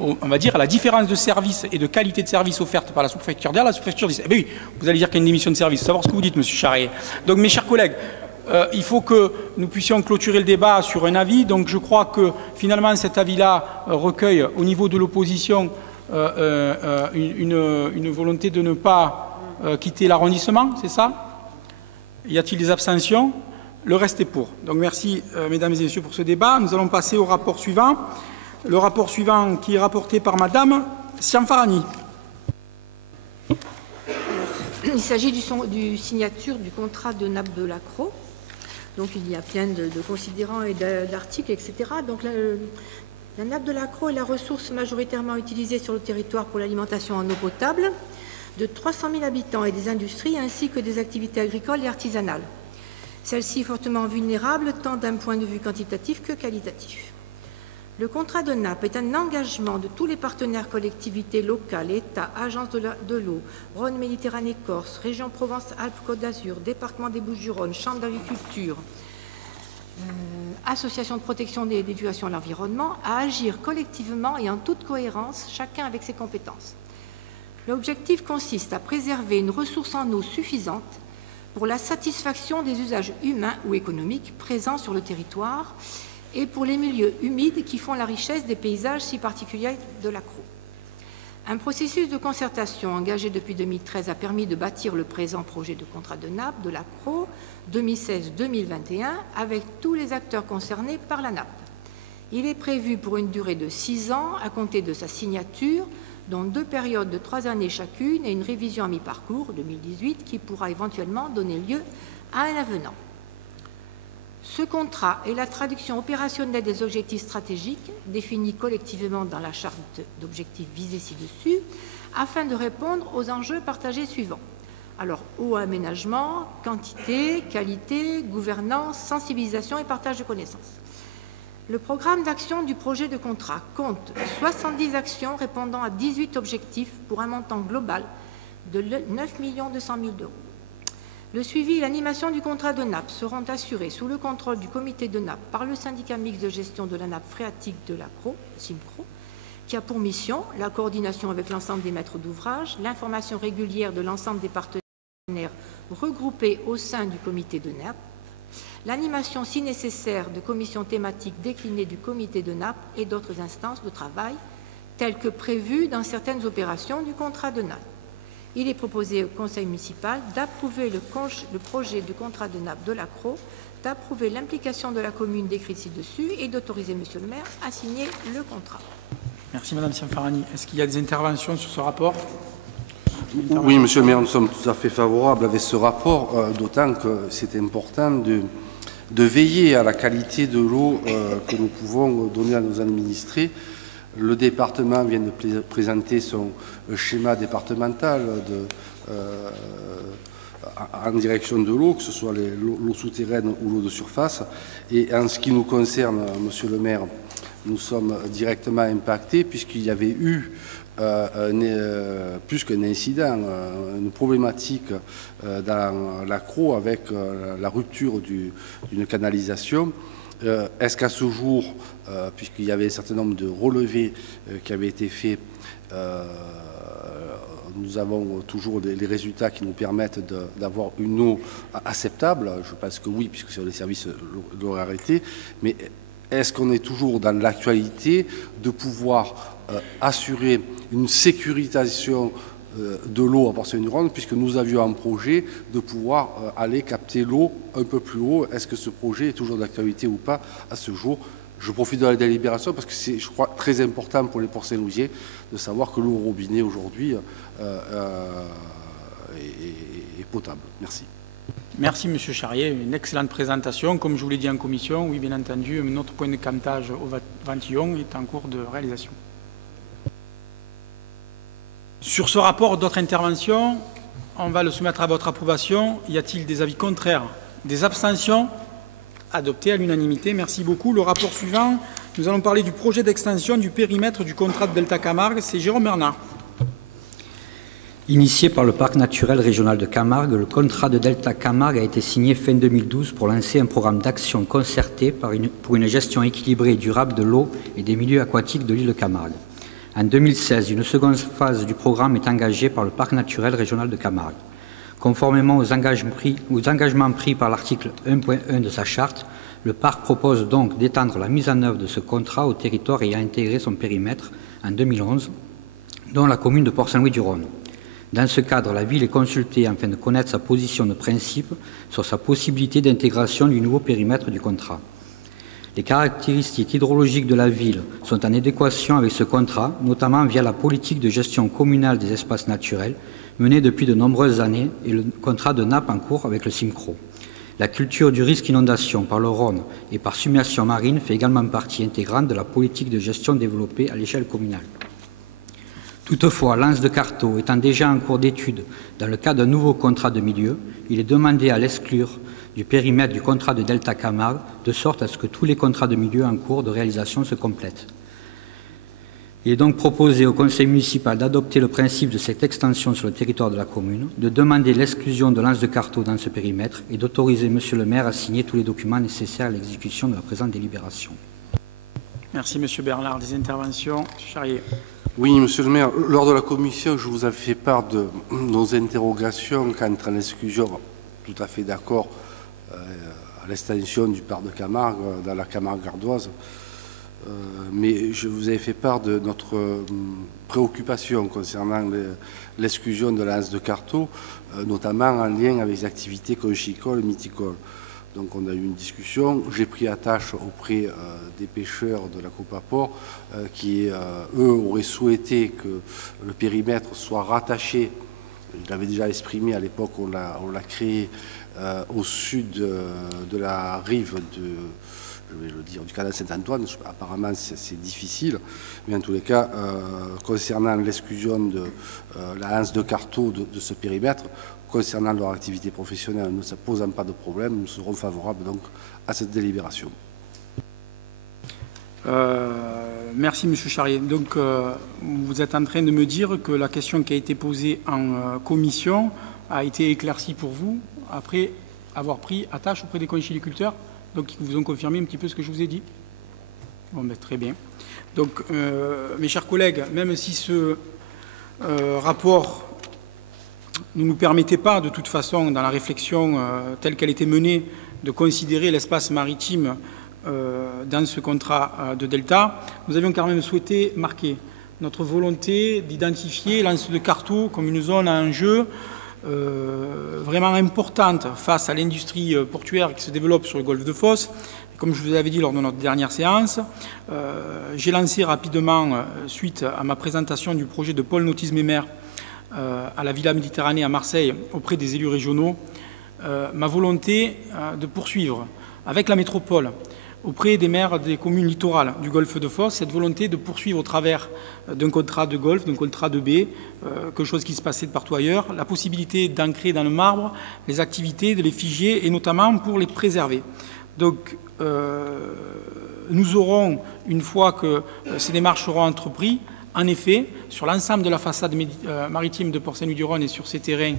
on va dire, à la différence de service et de qualité de service offerte par la sous-préfecture d'Arles, la sous-préfecture d'Istres. Eh bien oui, vous allez dire qu'il y a une démission de service, savoir ce que vous dites, Monsieur Charrier. Donc, mes chers collègues, il faut que nous puissions clôturer le débat sur un avis. Donc je crois que finalement cet avis-là recueille au niveau de l'opposition une volonté de ne pas quitter l'arrondissement, c'est ça? Y a-t-il des abstentions? Le reste est pour. Donc merci mesdames et messieurs pour ce débat. Nous allons passer au rapport suivant. Le rapport suivant qui est rapporté par Madame Siamfarani. Il s'agit du signature du contrat de nappe de l'Accro. Donc il y a plein de considérants et d'articles, etc. Donc la nappe de l'Accro est la ressource majoritairement utilisée sur le territoire pour l'alimentation en eau potable de 300 000 habitants et des industries ainsi que des activités agricoles et artisanales. Celle-ci est fortement vulnérable tant d'un point de vue quantitatif que qualitatif. Le contrat de nappe est un engagement de tous les partenaires collectivités locales, État, Agence de l'eau, Rhône-Méditerranée-Corse, Région Provence-Alpes-Côte d'Azur, Département des Bouches-du-Rhône, Chambre d'agriculture, Association de protection des violations à l'environnement, à agir collectivement et en toute cohérence, chacun avec ses compétences. L'objectif consiste à préserver une ressource en eau suffisante pour la satisfaction des usages humains ou économiques présents sur le territoire et pour les milieux humides qui font la richesse des paysages si particuliers de l'Accro. Un processus de concertation engagé depuis 2013 a permis de bâtir le présent projet de contrat de nappe de l'Accro 2016-2021 avec tous les acteurs concernés par la nappe. Il est prévu pour une durée de 6 ans à compter de sa signature, dont 2 périodes de 3 années chacune et une révision à mi-parcours 2018 qui pourra éventuellement donner lieu à un avenant. Ce contrat est la traduction opérationnelle des objectifs stratégiques définis collectivement dans la charte d'objectifs visés ci-dessus afin de répondre aux enjeux partagés suivants. Alors, eau, aménagement, quantité, qualité, gouvernance, sensibilisation et partage de connaissances. Le programme d'action du projet de contrat compte 70 actions répondant à 18 objectifs pour un montant global de 9 200 000 €. Le suivi et l'animation du contrat de nappe seront assurés sous le contrôle du comité de nappe par le syndicat mixte de gestion de la nappe phréatique de l'Accro, SIMCRO, qui a pour mission la coordination avec l'ensemble des maîtres d'ouvrage, l'information régulière de l'ensemble des partenaires regroupés au sein du comité de nappe, l'animation si nécessaire de commissions thématiques déclinées du comité de nappe et d'autres instances de travail, telles que prévues dans certaines opérations du contrat de nappe. Il est proposé au conseil municipal d'approuver le projet de contrat de nappe de l'ACRO, d'approuver l'implication de la commune décrite ci-dessus et d'autoriser monsieur le maire à signer le contrat. Merci Madame Cianfarani. Est-ce qu'il y a des interventions sur ce rapport? Oui, monsieur le maire, nous sommes tout à fait favorables avec ce rapport, d'autant que c'est important de veiller à la qualité de l'eau que nous pouvons donner à nos administrés. Le département vient de présenter son schéma départemental en direction de l'eau, que ce soit l'eau souterraine ou l'eau de surface. Et en ce qui nous concerne, monsieur le maire, nous sommes directement impactés puisqu'il y avait eu plus qu'un incident, une problématique dans l'ACRO avec la rupture d'une canalisation. Est-ce qu'à ce jour, puisqu'il y avait un certain nombre de relevés qui avaient été faits, nous avons toujours les résultats qui nous permettent d'avoir une eau acceptable? Je pense que oui, puisque les services l'auraient arrêté. Mais est-ce qu'on est toujours dans l'actualité de pouvoir assurer une sécurisation de l'eau à Port-Saint-Muron, puisque nous avions un projet de pouvoir aller capter l'eau un peu plus haut? Est-ce que ce projet est toujours d'actualité ou pas à ce jour? Je profite de la délibération parce que c'est, je crois, très important pour les Port-Saint-Louisiens de savoir que l'eau au robinet aujourd'hui est potable. Merci. Merci Monsieur Charrier, une excellente présentation. Comme je vous l'ai dit en commission, oui bien entendu, notre point de captage au Ventillon est en cours de réalisation. Sur ce rapport, d'autres interventions, on va le soumettre à votre approbation. Y a-t-il des avis contraires? Des abstentions? Adopté à l'unanimité. Merci beaucoup. Le rapport suivant, nous allons parler du projet d'extension du périmètre du contrat de Delta Camargue. C'est Jérôme Bernard. Initié par le parc naturel régional de Camargue, le contrat de Delta Camargue a été signé fin 2012 pour lancer un programme d'action concerté pour une gestion équilibrée et durable de l'eau et des milieux aquatiques de l'île de Camargue. En 2016, une seconde phase du programme est engagée par le parc naturel régional de Camargue. Conformément aux engagements pris par l'article 1.1 de sa charte, le parc propose donc d'étendre la mise en œuvre de ce contrat au territoire ayant intégré son périmètre en 2011, dont la commune de Port-Saint-Louis-du-Rhône. Dans ce cadre, la ville est consultée afin de connaître sa position de principe sur sa possibilité d'intégration du nouveau périmètre du contrat. Les caractéristiques hydrologiques de la ville sont en adéquation avec ce contrat, notamment via la politique de gestion communale des espaces naturels menée depuis de nombreuses années et le contrat de nappe en cours avec le CIMCRO. La culture du risque inondation par le Rhône et par submersion marine fait également partie intégrante de la politique de gestion développée à l'échelle communale. Toutefois, l'Anse de Carteau étant déjà en cours d'étude dans le cadre d'un nouveau contrat de milieu, il est demandé à l'exclure du périmètre du contrat de Delta Camargue, de sorte à ce que tous les contrats de milieu en cours de réalisation se complètent. Il est donc proposé au conseil municipal d'adopter le principe de cette extension sur le territoire de la commune, de demander l'exclusion de l'Anse de Carteau dans ce périmètre et d'autoriser monsieur le maire à signer tous les documents nécessaires à l'exécution de la présente délibération. Merci monsieur Bernard. Des interventions? Monsieur Charrier. Oui, monsieur le maire, lors de la commission, je vous ai fait part de nos interrogations quant à l'exclusion, tout à fait d'accord, à l'extension du parc de Camargue, dans la Camargue gardoise. Mais je vous avais fait part de notre préoccupation concernant l'exclusion de l'Anse de Carteau, notamment en lien avec les activités conchicoles et mythicoles. Donc on a eu une discussion, j'ai pris attache auprès des pêcheurs de la Coupe à Port qui, eux, auraient souhaité que le périmètre soit rattaché, je l'avais déjà exprimé à l'époque, on l'a créé au sud de la rive je vais le dire, du canal Saint-Antoine. Apparemment c'est difficile, mais en tous les cas, concernant l'exclusion de la Anse de Carteau de ce périmètre, concernant leur activité professionnelle, ne posant pas de problème, nous serons favorables donc à cette délibération. Merci monsieur Charrier. Donc vous êtes en train de me dire que la question qui a été posée en commission a été éclaircie pour vous après avoir pris attache auprès des conchyliculteurs, donc ils vous ont confirmé un petit peu ce que je vous ai dit. Bon, ben, très bien. Donc mes chers collègues, même si ce rapport ne nous permettait pas, de toute façon, dans la réflexion telle qu'elle était menée, de considérer l'espace maritime dans ce contrat de Delta, nous avions quand même souhaité marquer notre volonté d'identifier l'anse de Carteau comme une zone à enjeu vraiment importante face à l'industrie portuaire qui se développe sur le golfe de Fos. Comme je vous avais dit lors de notre dernière séance, j'ai lancé rapidement, suite à ma présentation du projet de pôle nautisme-mer à la Villa Méditerranée à Marseille, auprès des élus régionaux, ma volonté de poursuivre avec la métropole, auprès des maires des communes littorales du golfe de Fos, cette volonté de poursuivre au travers d'un contrat de golfe, d'un contrat de baie, quelque chose qui se passait de partout ailleurs, la possibilité d'ancrer dans le marbre les activités, de les figer et notamment pour les préserver. Donc, nous aurons, une fois que ces démarches seront entreprises, en effet, sur l'ensemble de la façade maritime de Port-Saint-Louis-du-Rhône et sur ces terrains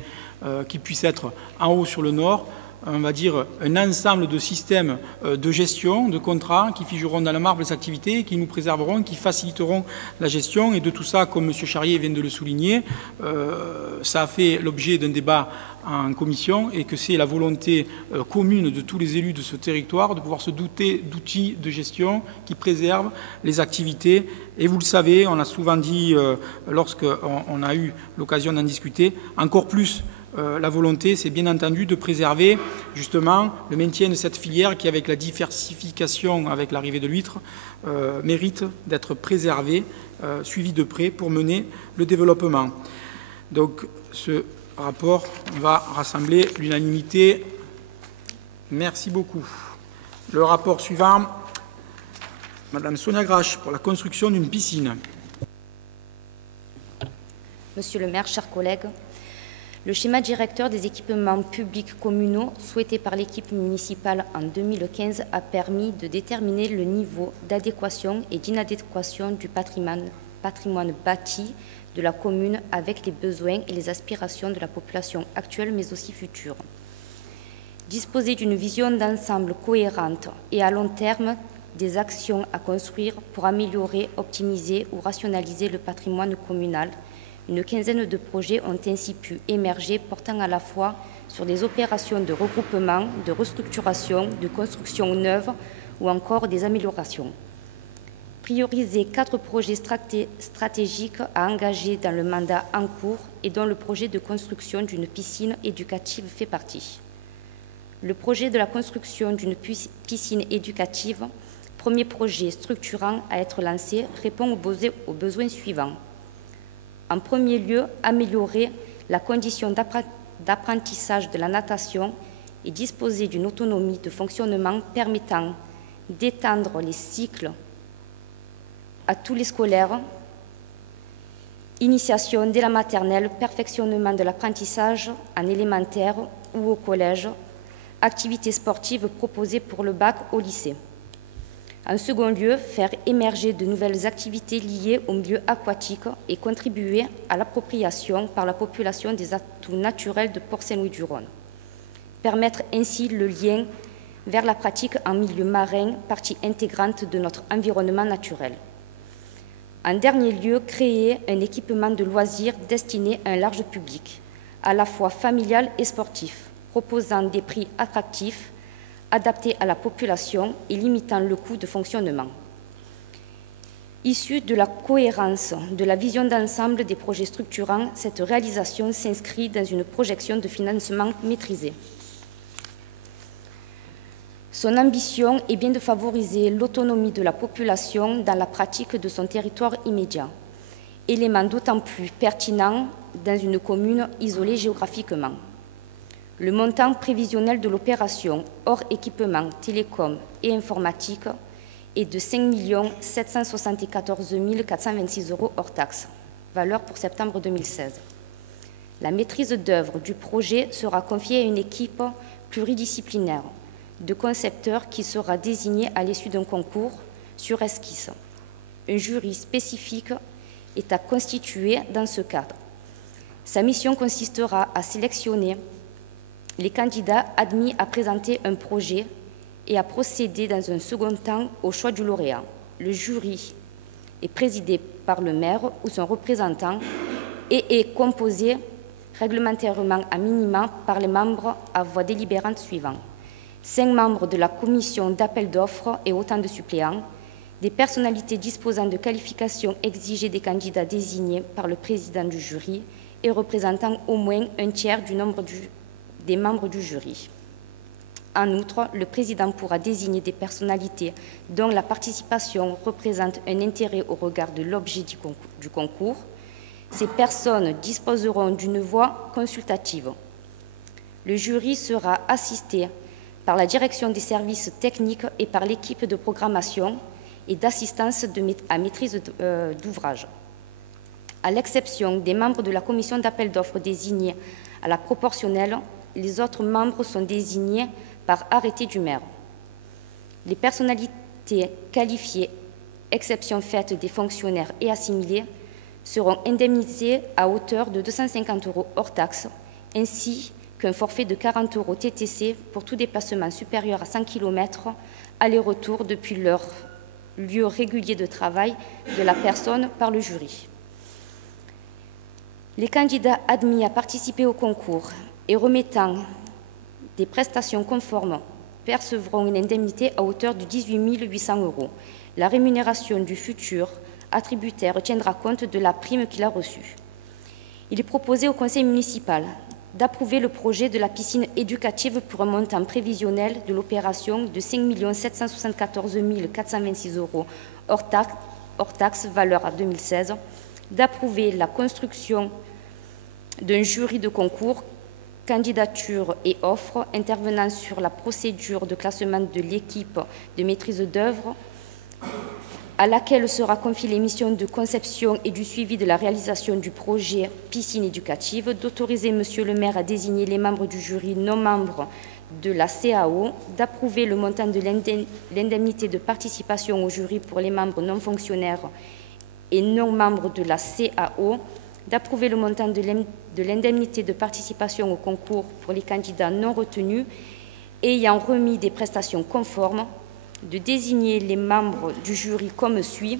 qui puissent être en haut sur le nord, on va dire un ensemble de systèmes de gestion, de contrats qui figeront dans le marbre les activités, qui nous préserveront, qui faciliteront la gestion. Et de tout ça, comme M. Charrier vient de le souligner, ça a fait l'objet d'un débat en commission et que c'est la volonté commune de tous les élus de ce territoire de pouvoir se doter d'outils de gestion qui préservent les activités. Et vous le savez, on a souvent dit lorsqu'on a eu l'occasion d'en discuter, encore plus la volonté, c'est bien entendu de préserver justement le maintien de cette filière qui, avec la diversification, avec l'arrivée de l'huître, mérite d'être préservée, suivie de près pour mener le développement. Donc ce rapport va rassembler l'unanimité. Merci beaucoup. Le rapport suivant, Madame Sonia Grache, pour la construction d'une piscine. Monsieur le maire, chers collègues, le schéma directeur des équipements publics communaux souhaité par l'équipe municipale en 2015 a permis de déterminer le niveau d'adéquation et d'inadéquation du patrimoine bâti de la commune avec les besoins et les aspirations de la population actuelle mais aussi future. Disposer d'une vision d'ensemble cohérente et à long terme des actions à construire pour améliorer, optimiser ou rationaliser le patrimoine communal. Une quinzaine de projets ont ainsi pu émerger, portant à la fois sur des opérations de regroupement, de restructuration, de construction neuve ou encore des améliorations. Prioriser 4 projets stratégiques à engager dans le mandat en cours et dont le projet de construction d'une piscine éducative fait partie. Le projet de la construction d'une piscine éducative, premier projet structurant à être lancé, répond aux besoins suivants. En premier lieu, améliorer la condition d'apprentissage de la natation et disposer d'une autonomie de fonctionnement permettant d'étendre les cycles à tous les scolaires, initiation dès la maternelle, perfectionnement de l'apprentissage en élémentaire ou au collège, activités sportives proposées pour le bac au lycée. En second lieu, faire émerger de nouvelles activités liées au milieu aquatique et contribuer à l'appropriation par la population des atouts naturels de Port-Saint-Louis-du-Rhône. Permettre ainsi le lien vers la pratique en milieu marin, partie intégrante de notre environnement naturel. En dernier lieu, créer un équipement de loisirs destiné à un large public, à la fois familial et sportif, proposant des prix attractifs, adapté à la population et limitant le coût de fonctionnement. Issue de la cohérence de la vision d'ensemble des projets structurants, cette réalisation s'inscrit dans une projection de financement maîtrisée. Son ambition est bien de favoriser l'autonomie de la population dans la pratique de son territoire immédiat, élément d'autant plus pertinent dans une commune isolée géographiquement. Le montant prévisionnel de l'opération, hors équipement, télécom et informatique, est de 5 774 426 € hors taxes, valeur pour septembre 2016. La maîtrise d'œuvre du projet sera confiée à une équipe pluridisciplinaire de concepteurs qui sera désignée à l'issue d'un concours sur esquisse. Un jury spécifique est à constituer dans ce cadre. Sa mission consistera à sélectionner les candidats admis à présenter un projet et à procéder dans un second temps au choix du lauréat. Le jury est présidé par le maire ou son représentant et est composé réglementairement à minima par les membres à voix délibérante suivants. 5 membres de la commission d'appel d'offres et autant de suppléants, des personnalités disposant de qualifications exigées des candidats désignés par le président du jury et représentant au moins un tiers du nombre des membres du jury. En outre, le président pourra désigner des personnalités dont la participation représente un intérêt au regard de l'objet du concours. Ces personnes disposeront d'une voix consultative. Le jury sera assisté par la direction des services techniques et par l'équipe de programmation et d'assistance à maîtrise d'ouvrage. À l'exception des membres de la commission d'appel d'offres désignés à la proportionnelle, les autres membres sont désignés par arrêté du maire. Les personnalités qualifiées, exception faite des fonctionnaires et assimilés, seront indemnisées à hauteur de 250 € hors taxe, ainsi qu'un forfait de 40 € TTC pour tout déplacement supérieur à 100 km aller-retour depuis leur lieu régulier de travail de la personne par le jury. Les candidats admis à participer au concours et remettant des prestations conformes percevront une indemnité à hauteur de 18 800 €. La rémunération du futur attributaire tiendra compte de la prime qu'il a reçue. Il est proposé au conseil municipal d'approuver le projet de la piscine éducative pour un montant prévisionnel de l'opération de 5 774 426 € hors taxe valeur à 2016, d'approuver la construction d'un jury de concours, candidature et offres intervenant sur la procédure de classement de l'équipe de maîtrise d'œuvre à laquelle sera confiée les missions de conception et du suivi de la réalisation du projet piscine éducative, d'autoriser Monsieur le maire à désigner les membres du jury non membres de la CAO, d'approuver le montant de l'indemnité de participation au jury pour les membres non fonctionnaires et non membres de la CAO, d'approuver le montant de l'indemnité de participation au concours pour les candidats non retenus ayant remis des prestations conformes, de désigner les membres du jury comme suit: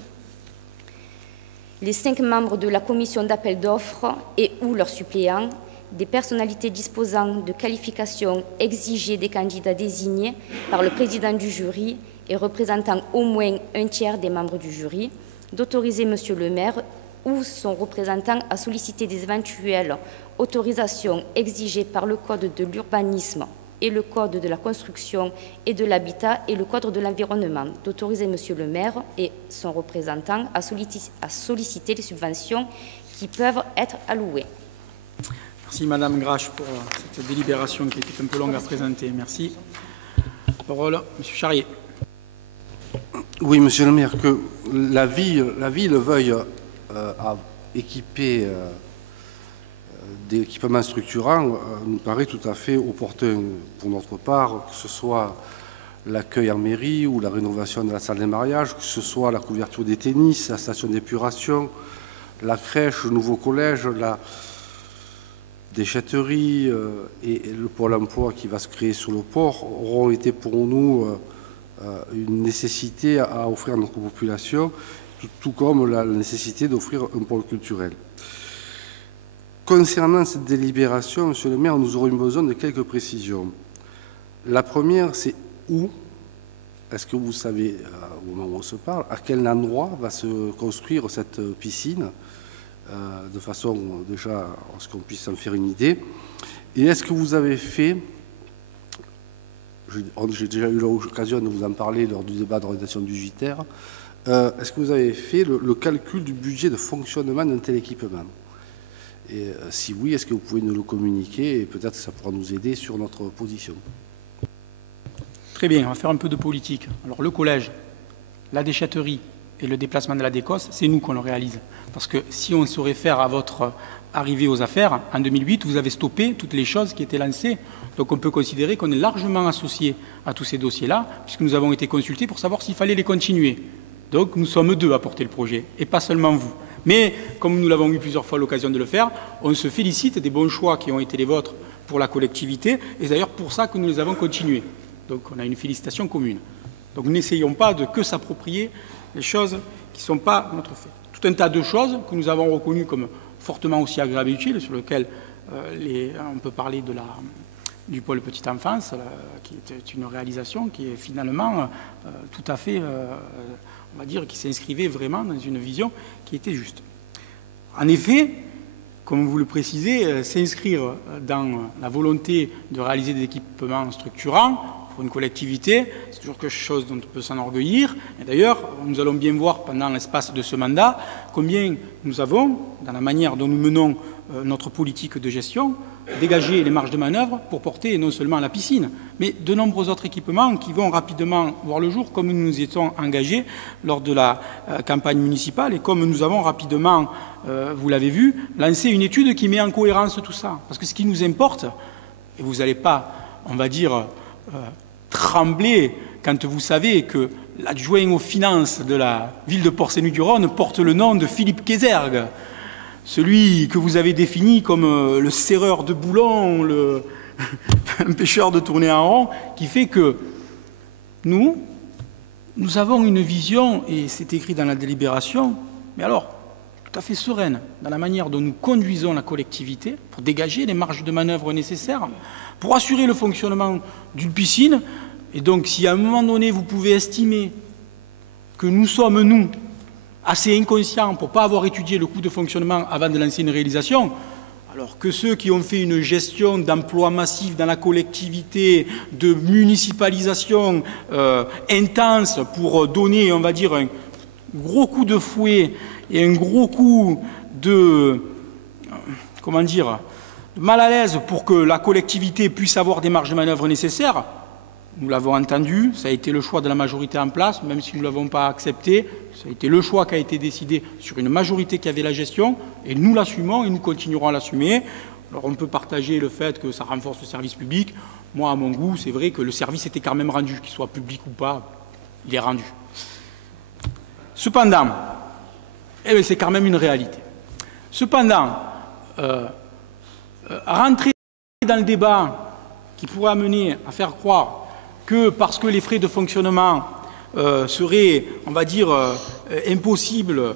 les 5 membres de la commission d'appel d'offres et ou leurs suppléants, des personnalités disposant de qualifications exigées des candidats désignés par le président du jury et représentant au moins un tiers des membres du jury, d'autoriser Monsieur le maire ou son représentant à solliciter des éventuelles autorisations exigées par le Code de l'urbanisme et le Code de la construction et de l'habitat et le Code de l'environnement, d'autoriser Monsieur le maire et son représentant à solliciter les subventions qui peuvent être allouées. Merci Madame Grache pour cette délibération qui était un peu longue à présenter. Merci. Parole, Monsieur Charrier. Oui, Monsieur le maire, que la ville veuille équiper d'équipements structurants nous paraît tout à fait opportun pour notre part, que ce soit l'accueil en mairie ou la rénovation de la salle des mariages, que ce soit la couverture des tennis, la station d'épuration, la crèche, le nouveau collège, la déchetterie et le pôle emploi qui va se créer sur le port auront été pour nous une nécessité à offrir à notre population, tout comme la nécessité d'offrir un pôle culturel. Concernant cette délibération, Monsieur le maire, nous aurons besoin de quelques précisions. La première, c'est où, est-ce que vous savez, au moment où on se parle, à quel endroit va se construire cette piscine, de façon déjà à ce qu'on puisse en faire une idée. Et est-ce que vous avez fait, j'ai déjà eu l'occasion de vous en parler lors du débat d'orientation du JTER, est-ce que vous avez fait le calcul du budget de fonctionnement d'un tel équipement? Et si oui, est-ce que vous pouvez nous le communiquer et peut-être que ça pourra nous aider sur notre position? Très bien, on va faire un peu de politique. Alors le collège, la déchetterie et le déplacement de la décosse, c'est nous qu'on le réalise. Parce que si on se réfère à votre arrivée aux affaires, en 2008, vous avez stoppé toutes les choses qui étaient lancées. Donc on peut considérer qu'on est largement associé à tous ces dossiers-là, puisque nous avons été consultés pour savoir s'il fallait les continuer. Donc nous sommes 2 à porter le projet, et pas seulement vous. Mais, comme nous l'avons eu plusieurs fois l'occasion de le faire, on se félicite des bons choix qui ont été les vôtres pour la collectivité, et d'ailleurs pour ça que nous les avons continués. Donc on a une félicitation commune. Donc n'essayons pas de que s'approprier les choses qui ne sont pas notre fait. Tout un tas de choses que nous avons reconnues comme fortement aussi agréables et utiles, sur lesquelles on peut parler du pôle petite enfance, qui est une réalisation qui est finalement tout à fait on va dire, qui s'inscrivait vraiment dans une vision qui était juste. En effet, comme vous le précisez, s'inscrire dans la volonté de réaliser des équipements structurants pour une collectivité, c'est toujours quelque chose dont on peut s'enorgueillir. Et d'ailleurs, nous allons bien voir pendant l'espace de ce mandat combien nous avons, dans la manière dont nous menons notre politique de gestion, dégagé les marges de manœuvre pour porter non seulement la piscine, mais de nombreux autres équipements qui vont rapidement voir le jour, comme nous nous y étions engagés lors de la campagne municipale et comme nous avons rapidement, vous l'avez vu, lancé une étude qui met en cohérence tout ça. Parce que ce qui nous importe, et vous n'allez pas, on va dire, trembler quand vous savez que l'adjoint aux finances de la ville de Port-Saint-Louis-du-Rhône porte le nom de Philippe Kézergue, celui que vous avez défini comme le serreur de boulons, un pêcheur de tournée en rond, qui fait que nous avons une vision, et c'est écrit dans la délibération, mais alors, tout à fait sereine, dans la manière dont nous conduisons la collectivité, pour dégager les marges de manœuvre nécessaires, pour assurer le fonctionnement d'une piscine. Et donc, si à un moment donné, vous pouvez estimer que nous sommes, nous, assez inconscients pour ne pas avoir étudié le coût de fonctionnement avant de lancer une réalisation, alors que ceux qui ont fait une gestion d'emploi massif dans la collectivité, de municipalisation intense pour donner, on va dire, un gros coup de fouet et un gros coup de, comment dire, de mal à l'aise pour que la collectivité puisse avoir des marges de manœuvre nécessaires, nous l'avons entendu, ça a été le choix de la majorité en place, même si nous ne l'avons pas accepté, ça a été le choix qui a été décidé sur une majorité qui avait la gestion, et nous l'assumons et nous continuerons à l'assumer. Alors on peut partager le fait que ça renforce le service public. Moi, à mon goût, c'est vrai que le service était quand même rendu, qu'il soit public ou pas, il est rendu. Cependant, eh c'est quand même une réalité. Cependant, rentrer dans le débat qui pourrait amener à faire croire que parce que les frais de fonctionnement seraient, on va dire, impossibles,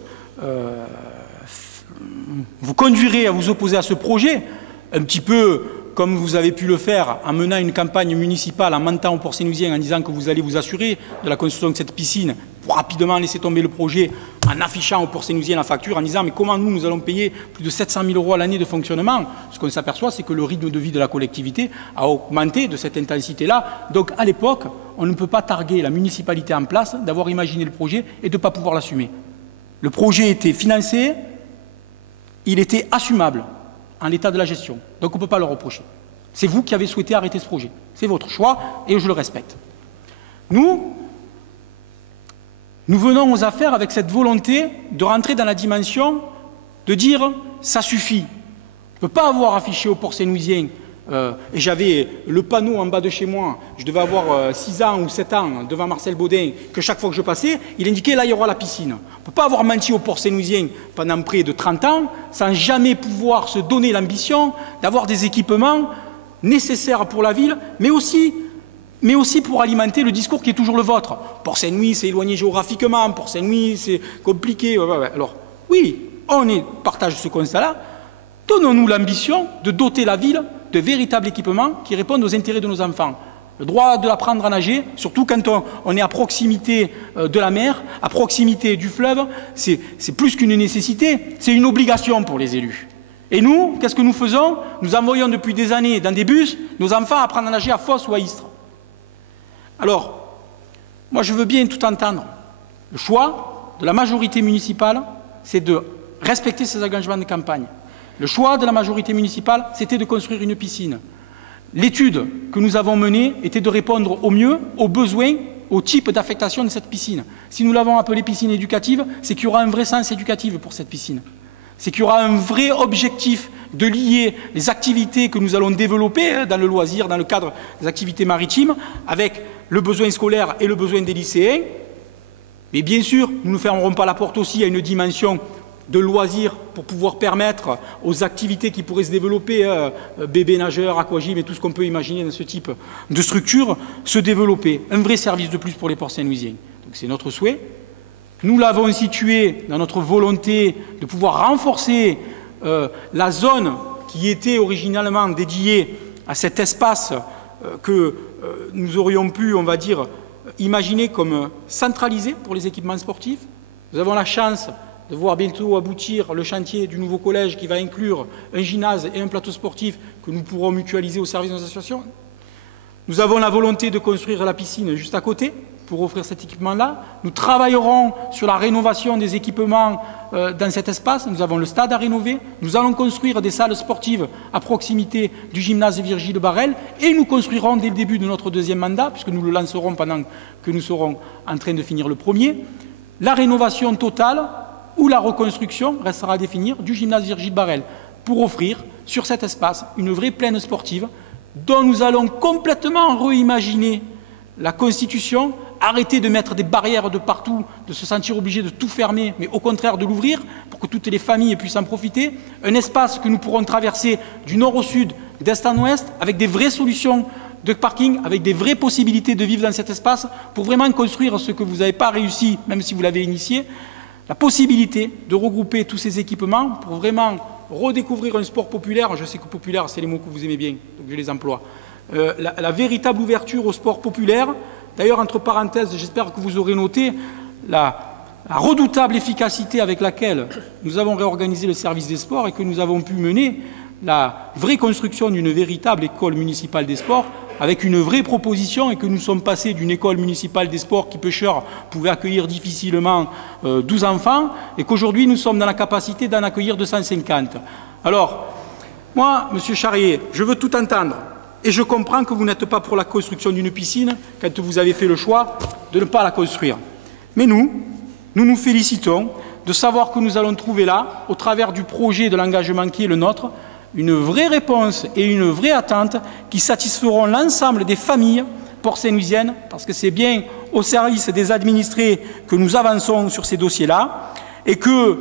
vous conduirez à vous opposer à ce projet, un petit peu comme vous avez pu le faire en menant une campagne municipale, en mentant aux Port-Saint-Louisiens en disant que vous allez vous assurer de la construction de cette piscine, pour rapidement laisser tomber le projet, en affichant aux Port-Saint-Louisiens la facture, en disant mais comment nous allons payer plus de 700 000 € à l'année de fonctionnement. Ce qu'on s'aperçoit, c'est que le rythme de vie de la collectivité a augmenté de cette intensité-là. Donc à l'époque, on ne peut pas targuer la municipalité en place d'avoir imaginé le projet et de ne pas pouvoir l'assumer. Le projet était financé, il était assumable en l'état de la gestion. Donc on ne peut pas le reprocher. C'est vous qui avez souhaité arrêter ce projet. C'est votre choix et je le respecte. Nous venons aux affaires avec cette volonté de rentrer dans la dimension de dire « ça suffit ». On ne peut pas avoir affiché aux Port-Saint-Louisiens, et j'avais le panneau en bas de chez moi, je devais avoir 6 ans ou 7 ans devant Marcel Baudin, que chaque fois que je passais, il indiquait « là, il y aura la piscine ». On ne peut pas avoir menti aux Port-Saint-Louisiens pendant près de 30 ans sans jamais pouvoir se donner l'ambition d'avoir des équipements nécessaires pour la ville, mais aussi pour alimenter le discours qui est toujours le vôtre. Port-Saint-Louis, c'est éloigné géographiquement, Port-Saint-Louis, c'est compliqué. Alors, oui, on partage ce constat-là. Donnons-nous l'ambition de doter la ville de véritables équipements qui répondent aux intérêts de nos enfants. Le droit de l'apprendre à nager, surtout quand on est à proximité de la mer, à proximité du fleuve, c'est plus qu'une nécessité, c'est une obligation pour les élus. Et nous, qu'est-ce que nous faisons? Nous envoyons depuis des années dans des bus nos enfants apprendre à nager à Fos ou à Istres. Alors, moi je veux bien tout entendre. Le choix de la majorité municipale, c'est de respecter ses engagements de campagne. Le choix de la majorité municipale, c'était de construire une piscine. L'étude que nous avons menée était de répondre au mieux aux besoins, au type d'affectation de cette piscine. Si nous l'avons appelée piscine éducative, c'est qu'il y aura un vrai sens éducatif pour cette piscine. C'est qu'il y aura un vrai objectif de lier les activités que nous allons développer dans le loisir, dans le cadre des activités maritimes, avec le besoin scolaire et le besoin des lycéens. Mais bien sûr, nous ne fermerons pas la porte aussi à une dimension de loisirs pour pouvoir permettre aux activités qui pourraient se développer, bébés nageurs, aquagym et tout ce qu'on peut imaginer dans ce type de structure, se développer. Un vrai service de plus pour les Port-Saint-Louisiens. Donc c'est notre souhait. Nous l'avons situé dans notre volonté de pouvoir renforcer la zone qui était originalement dédiée à cet espace que nous aurions pu, on va dire, imaginé comme centralisé pour les équipements sportifs. Nous avons la chance de voir bientôt aboutir le chantier du nouveau collège qui va inclure un gymnase et un plateau sportif que nous pourrons mutualiser au service de nos associations. Nous avons la volonté de construire la piscine juste à côté pour offrir cet équipement-là. Nous travaillerons sur la rénovation des équipements dans cet espace. Nous avons le stade à rénover. Nous allons construire des salles sportives à proximité du gymnase Virgile Barrel et nous construirons dès le début de notre deuxième mandat, puisque nous le lancerons pendant que nous serons en train de finir le premier, la rénovation totale ou la reconstruction, restera à définir, du gymnase Virgile Barrel pour offrir sur cet espace une vraie plaine sportive dont nous allons complètement réimaginer la constitution, arrêter de mettre des barrières de partout, de se sentir obligé de tout fermer, mais au contraire de l'ouvrir pour que toutes les familles puissent en profiter. Un espace que nous pourrons traverser du nord au sud, d'est en ouest, avec des vraies solutions de parking, avec des vraies possibilités de vivre dans cet espace, pour vraiment construire ce que vous n'avez pas réussi, même si vous l'avez initié, la possibilité de regrouper tous ces équipements pour vraiment redécouvrir un sport populaire. Je sais que populaire, c'est les mots que vous aimez bien, donc je les emploie. La véritable ouverture au sport populaire. D'ailleurs, entre parenthèses, j'espère que vous aurez noté la redoutable efficacité avec laquelle nous avons réorganisé le service des sports et que nous avons pu mener la vraie construction d'une véritable école municipale des sports avec une vraie proposition et que nous sommes passés d'une école municipale des sports qui, pêcheurs, pouvait accueillir difficilement 12 enfants et qu'aujourd'hui nous sommes dans la capacité d'en accueillir 250. Alors, moi, Monsieur Charrier, je veux tout entendre et je comprends que vous n'êtes pas pour la construction d'une piscine quand vous avez fait le choix de ne pas la construire. Mais nous nous félicitons de savoir que nous allons trouver là, au travers du projet de l'engagement qui est le nôtre, une vraie réponse et une vraie attente qui satisferont l'ensemble des familles port-saint-louisiennes, parce que c'est bien au service des administrés que nous avançons sur ces dossiers-là, et que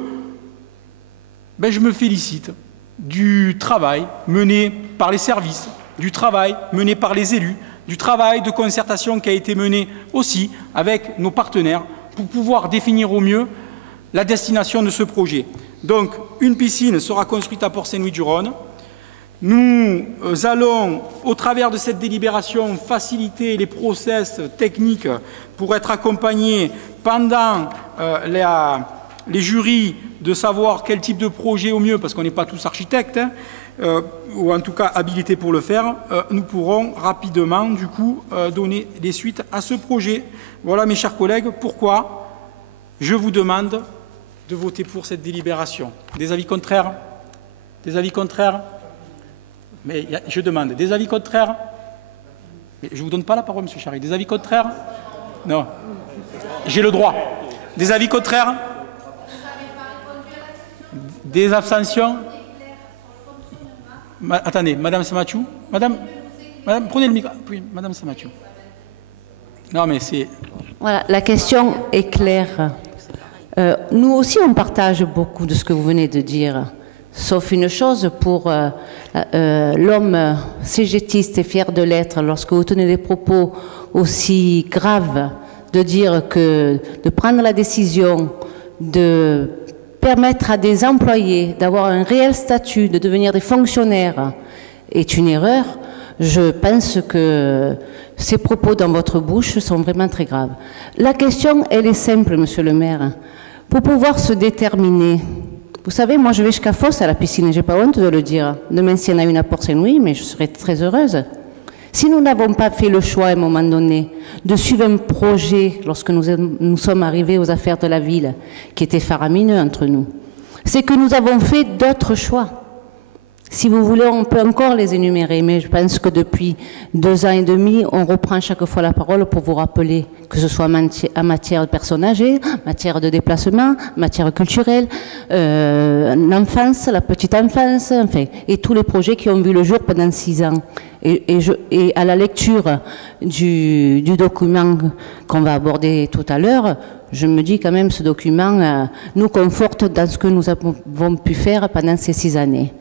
je me félicite du travail mené par les services, du travail mené par les élus, du travail de concertation qui a été mené aussi avec nos partenaires pour pouvoir définir au mieux la destination de ce projet. Donc, une piscine sera construite à Port-Saint-Louis-du-Rhône. Nous allons, au travers de cette délibération, faciliter les process techniques pour être accompagnés pendant les jurys de savoir quel type de projet au mieux, parce qu'on n'est pas tous architectes, ou en tout cas habilités pour le faire, nous pourrons rapidement, du coup, donner des suites à ce projet. Voilà, mes chers collègues, pourquoi je vous demande de voter pour cette délibération. Des avis contraires? Des avis contraires? Mais je demande, des avis contraires? Je ne vous donne pas la parole, M. Charry. Des avis contraires? Non. J'ai le droit. Des avis contraires? Des abstentions? Attendez, Madame Samathou. Madame, prenez le micro. Oui, Madame Samathou. Non, mais c'est... Voilà, la question est claire. Nous aussi, on partage beaucoup de ce que vous venez de dire. Sauf une chose, pour l'homme cégétiste et fier de l'être, lorsque vous tenez des propos aussi graves, de dire que de prendre la décision de permettre à des employés d'avoir un réel statut, de devenir des fonctionnaires, est une erreur. Je pense que ces propos dans votre bouche sont vraiment très graves. La question, elle est simple, Monsieur le maire. Pour pouvoir se déterminer, vous savez, moi je vais jusqu'à Fosse à la piscine, je n'ai pas honte de le dire. Demain, s'il y en a une à Port-Saint-Louis, mais je serai très heureuse. Si nous n'avons pas fait le choix à un moment donné de suivre un projet lorsque nous sommes arrivés aux affaires de la ville, qui était faramineux entre nous, c'est que nous avons fait d'autres choix. Si vous voulez, on peut encore les énumérer, mais je pense que depuis 2 ans et demi, on reprend chaque fois la parole pour vous rappeler, que ce soit en matière de personnes âgées, en matière de déplacement, en matière culturelle, l'enfance, la petite enfance, enfin, et tous les projets qui ont vu le jour pendant 6 ans. Et à la lecture du document qu'on va aborder tout à l'heure, je me dis quand même ce document nous conforte dans ce que nous avons pu faire pendant ces 6 années.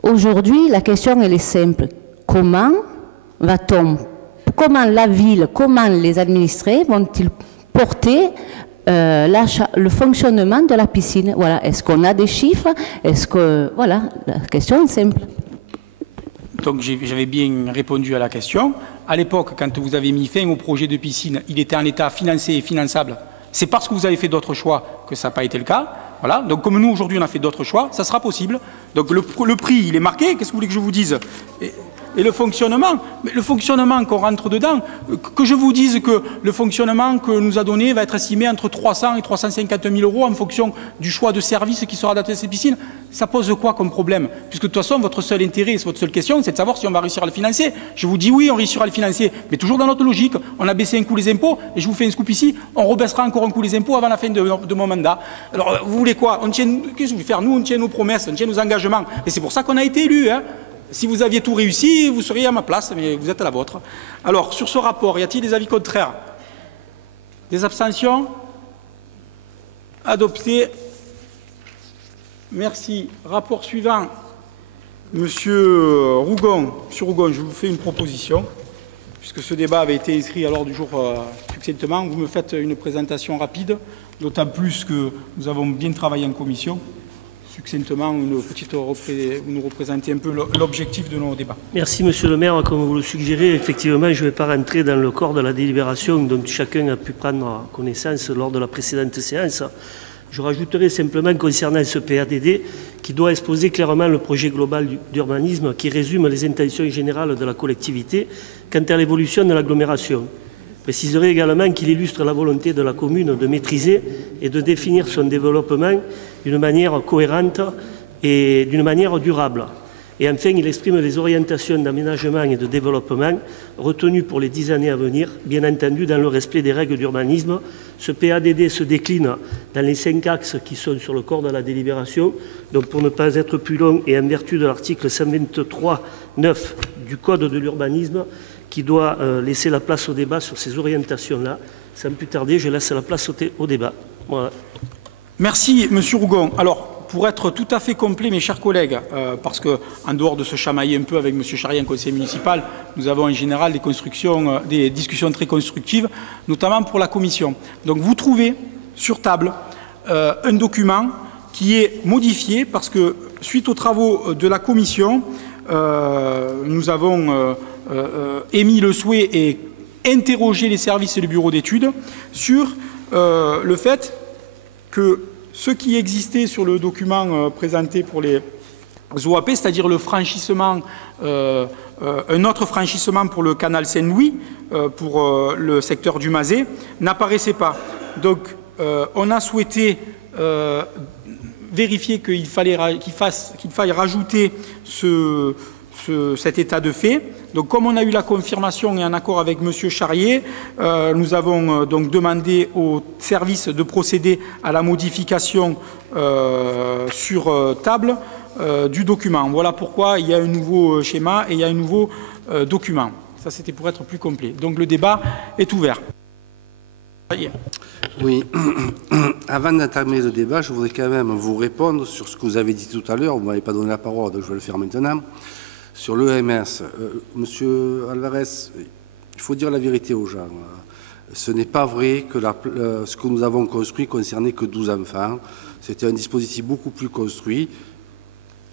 Aujourd'hui, la question, elle est simple. Comment la ville, comment les administrés vont-ils porter le fonctionnement de la piscine? Voilà. Est-ce qu'on a des chiffres? Est-ce que... Voilà, la question est simple. Donc j'avais bien répondu à la question. À l'époque, quand vous avez mis fin au projet de piscine, il était en état financé et finançable. C'est parce que vous avez fait d'autres choix que ça n'a pas été le cas. Voilà. Donc comme nous, aujourd'hui, on a fait d'autres choix, ça sera possible. Donc le prix, il est marqué. Qu'est-ce que vous voulez que je vous dise ? Et le fonctionnement, mais le fonctionnement qu'on rentre dedans, que je vous dise que le fonctionnement que nous a donné va être estimé entre 300 et 350 000 euros en fonction du choix de service qui sera adapté à ces piscines, ça pose quoi comme problème? Puisque de toute façon, votre seul intérêt, votre seule question, c'est de savoir si on va réussir à le financer. Je vous dis oui, on réussira à le financer, mais toujours dans notre logique. On a baissé un coup les impôts, et je vous fais un scoop ici, on rebaissera encore un coup les impôts avant la fin de mon mandat. Alors, vous voulez quoi? Qu'est-ce que vous voulez faire? Nous, on tient nos promesses, on tient nos engagements, et c'est pour ça qu'on a été élus, hein. Si vous aviez tout réussi, vous seriez à ma place, mais vous êtes à la vôtre. Alors, sur ce rapport, y a-t-il des avis contraires? Des abstentions? Adopté. Merci. Rapport suivant. Monsieur Rougon. Monsieur Rougon, je vous fais une proposition. Puisque ce débat avait été inscrit à l'ordre du jour succinctement, vous me faites une présentation rapide, d'autant plus que nous avons bien travaillé en commission. Succinctement, vous nous représentez un peu l'objectif de nos débats. Merci, Monsieur le maire. Comme vous le suggérez, effectivement, je ne vais pas rentrer dans le corps de la délibération dont chacun a pu prendre connaissance lors de la précédente séance. Je rajouterai simplement concernant ce PADD qui doit exposer clairement le projet global d'urbanisme qui résume les intentions générales de la collectivité quant à l'évolution de l'agglomération. Je préciserai également qu'il illustre la volonté de la commune de maîtriser et de définir son développement d'une manière cohérente et d'une manière durable. Et enfin, il exprime les orientations d'aménagement et de développement retenues pour les 10 années à venir, bien entendu dans le respect des règles d'urbanisme. Ce PADD se décline dans les 5 axes qui sont sur le corps de la délibération. Donc pour ne pas être plus long et en vertu de l'article 123.9 du Code de l'urbanisme, qui doit laisser la place au débat sur ces orientations-là. Sans plus tarder, je laisse la place au débat. Voilà. Merci, Monsieur Rougon. Alors, pour être tout à fait complet, mes chers collègues, parce qu'en dehors de se chamailler un peu avec M. Charrier, conseiller municipal, nous avons en général des discussions très constructives, notamment pour la commission. Donc, vous trouvez sur table un document qui est modifié parce que, suite aux travaux de la commission, nous avons émis le souhait et interrogé les services et le bureau d'études sur le fait que ce qui existait sur le document présenté pour les OAP, c'est-à-dire le franchissement, un autre franchissement pour le canal Saint-Louis, pour le secteur du Mazet, n'apparaissait pas. Donc, on a souhaité vérifier qu'il faille rajouter cet état de fait. Donc, comme on a eu la confirmation et un accord avec M. Charrier, nous avons donc demandé au service de procéder à la modification sur table du document. Voilà pourquoi il y a un nouveau schéma et il y a un nouveau document. Ça, c'était pour être plus complet. Donc, le débat est ouvert. Oui. Avant d'entamer le débat, je voudrais quand même vous répondre sur ce que vous avez dit tout à l'heure. Vous ne m'avez pas donné la parole, donc je vais le faire maintenant. Sur l'EMS, Monsieur Alvarez, il faut dire la vérité aux gens. Ce n'est pas vrai que ce que nous avons construit concernait que 12 enfants. C'était un dispositif beaucoup plus construit.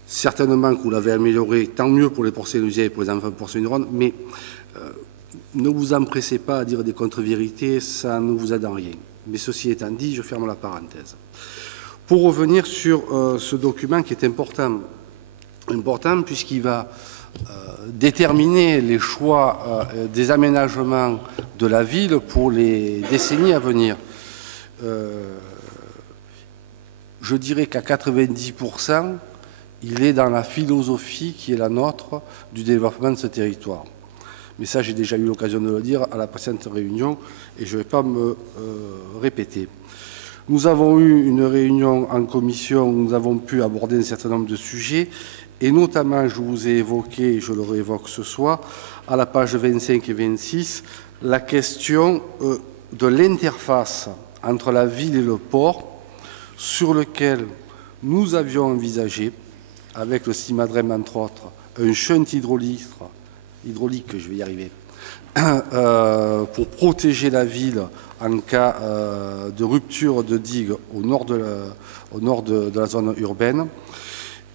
Certainement que vous l'avez amélioré, tant mieux pour les porcelainiers et pour les enfants porcelainiers, mais ne vous empressez pas à dire des contre-vérités, ça ne vous aide en rien. Mais ceci étant dit, je ferme la parenthèse. Pour revenir sur ce document qui est important puisqu'il va déterminer les choix des aménagements de la ville pour les décennies à venir. Je dirais qu'à 90%, il est dans la philosophie qui est la nôtre du développement de ce territoire. Mais ça, j'ai déjà eu l'occasion de le dire à la précédente réunion et je ne vais pas me répéter. Nous avons eu une réunion en commission où nous avons pu aborder un certain nombre de sujets et notamment, je vous ai évoqué, et je le réévoque ce soir, à la page 25 et 26, la question de l'interface entre la ville et le port sur lequel nous avions envisagé, avec le CIMADREM entre autres, un shunt hydraulique, je vais y arriver, pour protéger la ville en cas de rupture de digue au nord de la zone urbaine.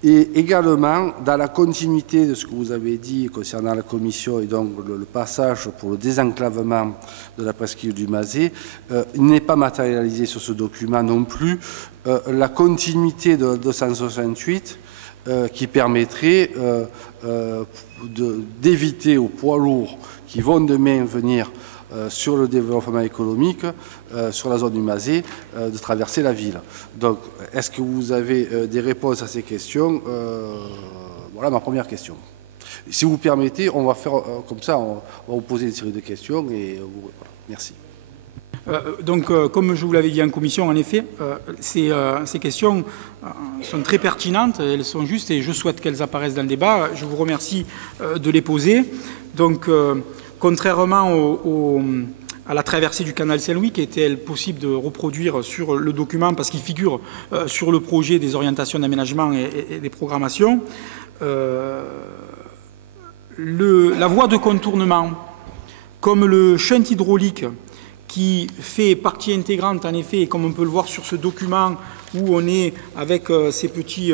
Et également, dans la continuité de ce que vous avez dit concernant la commission et donc le passage pour le désenclavement de la presqu'île du Mazet, il n'est pas matérialisé sur ce document non plus la continuité de 268 qui permettrait d'éviter aux poids lourds qui vont demain venir sur le développement économique, sur la zone du Mazet, de traverser la ville. Donc, est-ce que vous avez des réponses à ces questions? Voilà ma première question. Si vous permettez, on va faire comme ça, on va vous poser une série de questions et voilà. Merci. Donc, comme je vous l'avais dit en commission, en effet, ces questions sont très pertinentes, elles sont justes et je souhaite qu'elles apparaissent dans le débat. Je vous remercie de les poser. Donc, contrairement à la traversée du canal Saint-Louis, qui était possible de reproduire sur le document parce qu'il figure sur le projet des orientations d'aménagement et des programmations, la voie de contournement, comme le shunt hydraulique, qui fait partie intégrante, en effet, comme on peut le voir sur ce document, où on est avec ces petits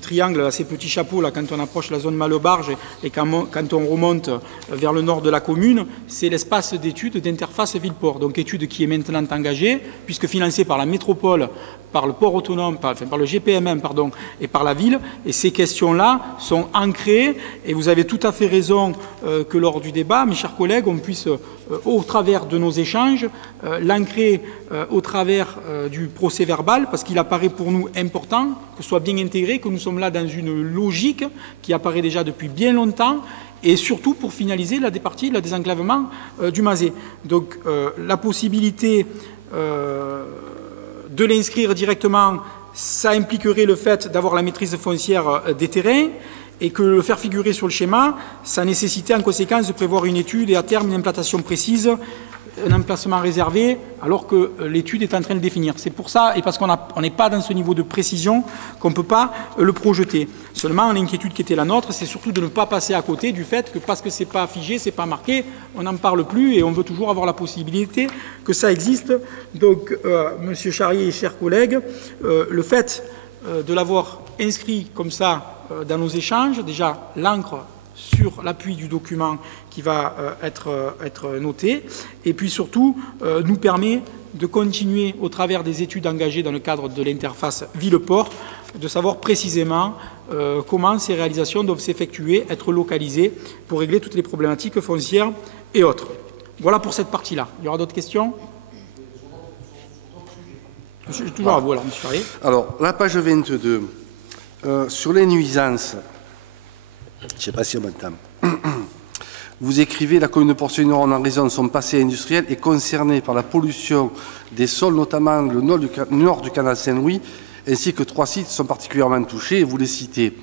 triangles, là, ces petits chapeaux, là, quand on approche la zone Malebarge et quand on remonte vers le nord de la commune, c'est l'espace d'études d'interface ville-port. Donc étude qui est maintenant engagée, puisque financée par la métropole, par le port autonome, par le GPMM, pardon, et par la ville. Et ces questions-là sont ancrées, et vous avez tout à fait raison que lors du débat, mes chers collègues, on puisse, au travers de nos échanges, l'ancrer au travers du procès verbal, parce qu'il apparaît pour nous important que ce soit bien intégré, que nous sommes là dans une logique qui apparaît déjà depuis bien longtemps, et surtout pour finaliser la partie, le désenclavement du Mazet. Donc la possibilité de l'inscrire directement, ça impliquerait le fait d'avoir la maîtrise foncière des terrains, et que le faire figurer sur le schéma, ça nécessitait en conséquence de prévoir une étude et à terme une implantation précise, un emplacement réservé, alors que l'étude est en train de définir. C'est pour ça, et parce qu'on n'est pas dans ce niveau de précision, qu'on ne peut pas le projeter. Seulement, l'inquiétude qui était la nôtre, c'est surtout de ne pas passer à côté du fait que parce que ce n'est pas figé, ce n'est pas marqué, on n'en parle plus et on veut toujours avoir la possibilité que ça existe. Donc, Monsieur Charrier et chers collègues, le fait de l'avoir inscrit comme ça dans nos échanges, déjà l'encre sur l'appui du document qui va être noté, et puis surtout nous permet de continuer au travers des études engagées dans le cadre de l'interface ville-port, de savoir précisément comment ces réalisations doivent s'effectuer, être localisées pour régler toutes les problématiques foncières et autres. Voilà pour cette partie-là. Il y aura d'autres questions? Toujours à vous, alors, M. Charrier. Alors, la page 22, sur les nuisances, je ne sais pas si on m'entend. Vous écrivez « La commune de Port-Saint-Ignoran, en raison de son passé industriel, est concernée par la pollution des sols, notamment le nord du canal Saint-Louis, ainsi que 3 sites sont particulièrement touchés, et vous les citez.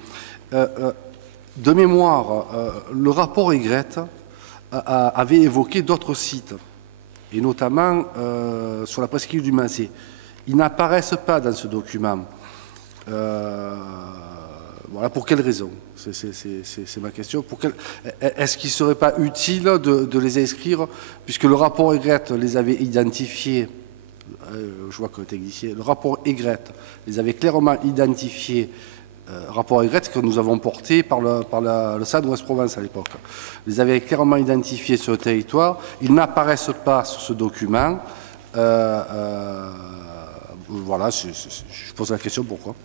De mémoire, le rapport Aigrette avait évoqué d'autres sites, et notamment sur la presqu'île du Mazet. Ils n'apparaissent pas dans ce document. Voilà, pour quelles raisons? C'est ma question. Est-ce qu'il ne serait pas utile de les inscrire, puisque le rapport Aigrette les avait identifiés, je vois que le technicien, le rapport Aigrette les avait clairement identifiés, rapport Aigrette que nous avons porté par le SAD Ouest-Provence à l'époque, les avait clairement identifiés sur le territoire, ils n'apparaissent pas sur ce document. Voilà, je pose la question pourquoi.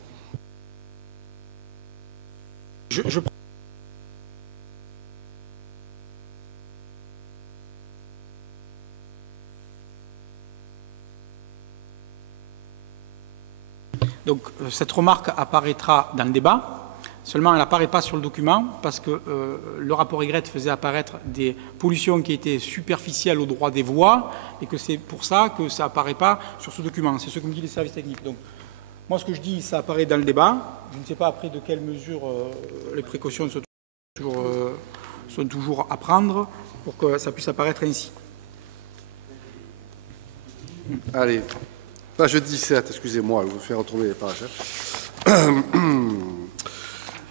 Donc, cette remarque apparaîtra dans le débat, seulement elle n'apparaît pas sur le document parce que le rapport Aigrette faisait apparaître des pollutions qui étaient superficielles au droit des voies et que c'est pour ça que ça n'apparaît pas sur ce document. C'est ce que me disent les services techniques. Donc, moi, ce que je dis, ça apparaît dans le débat. Je ne sais pas après de quelle mesure les précautions sont toujours à prendre pour que ça puisse apparaître ainsi. Allez, page 17, excusez-moi, je vais vous faire retrouver les pages.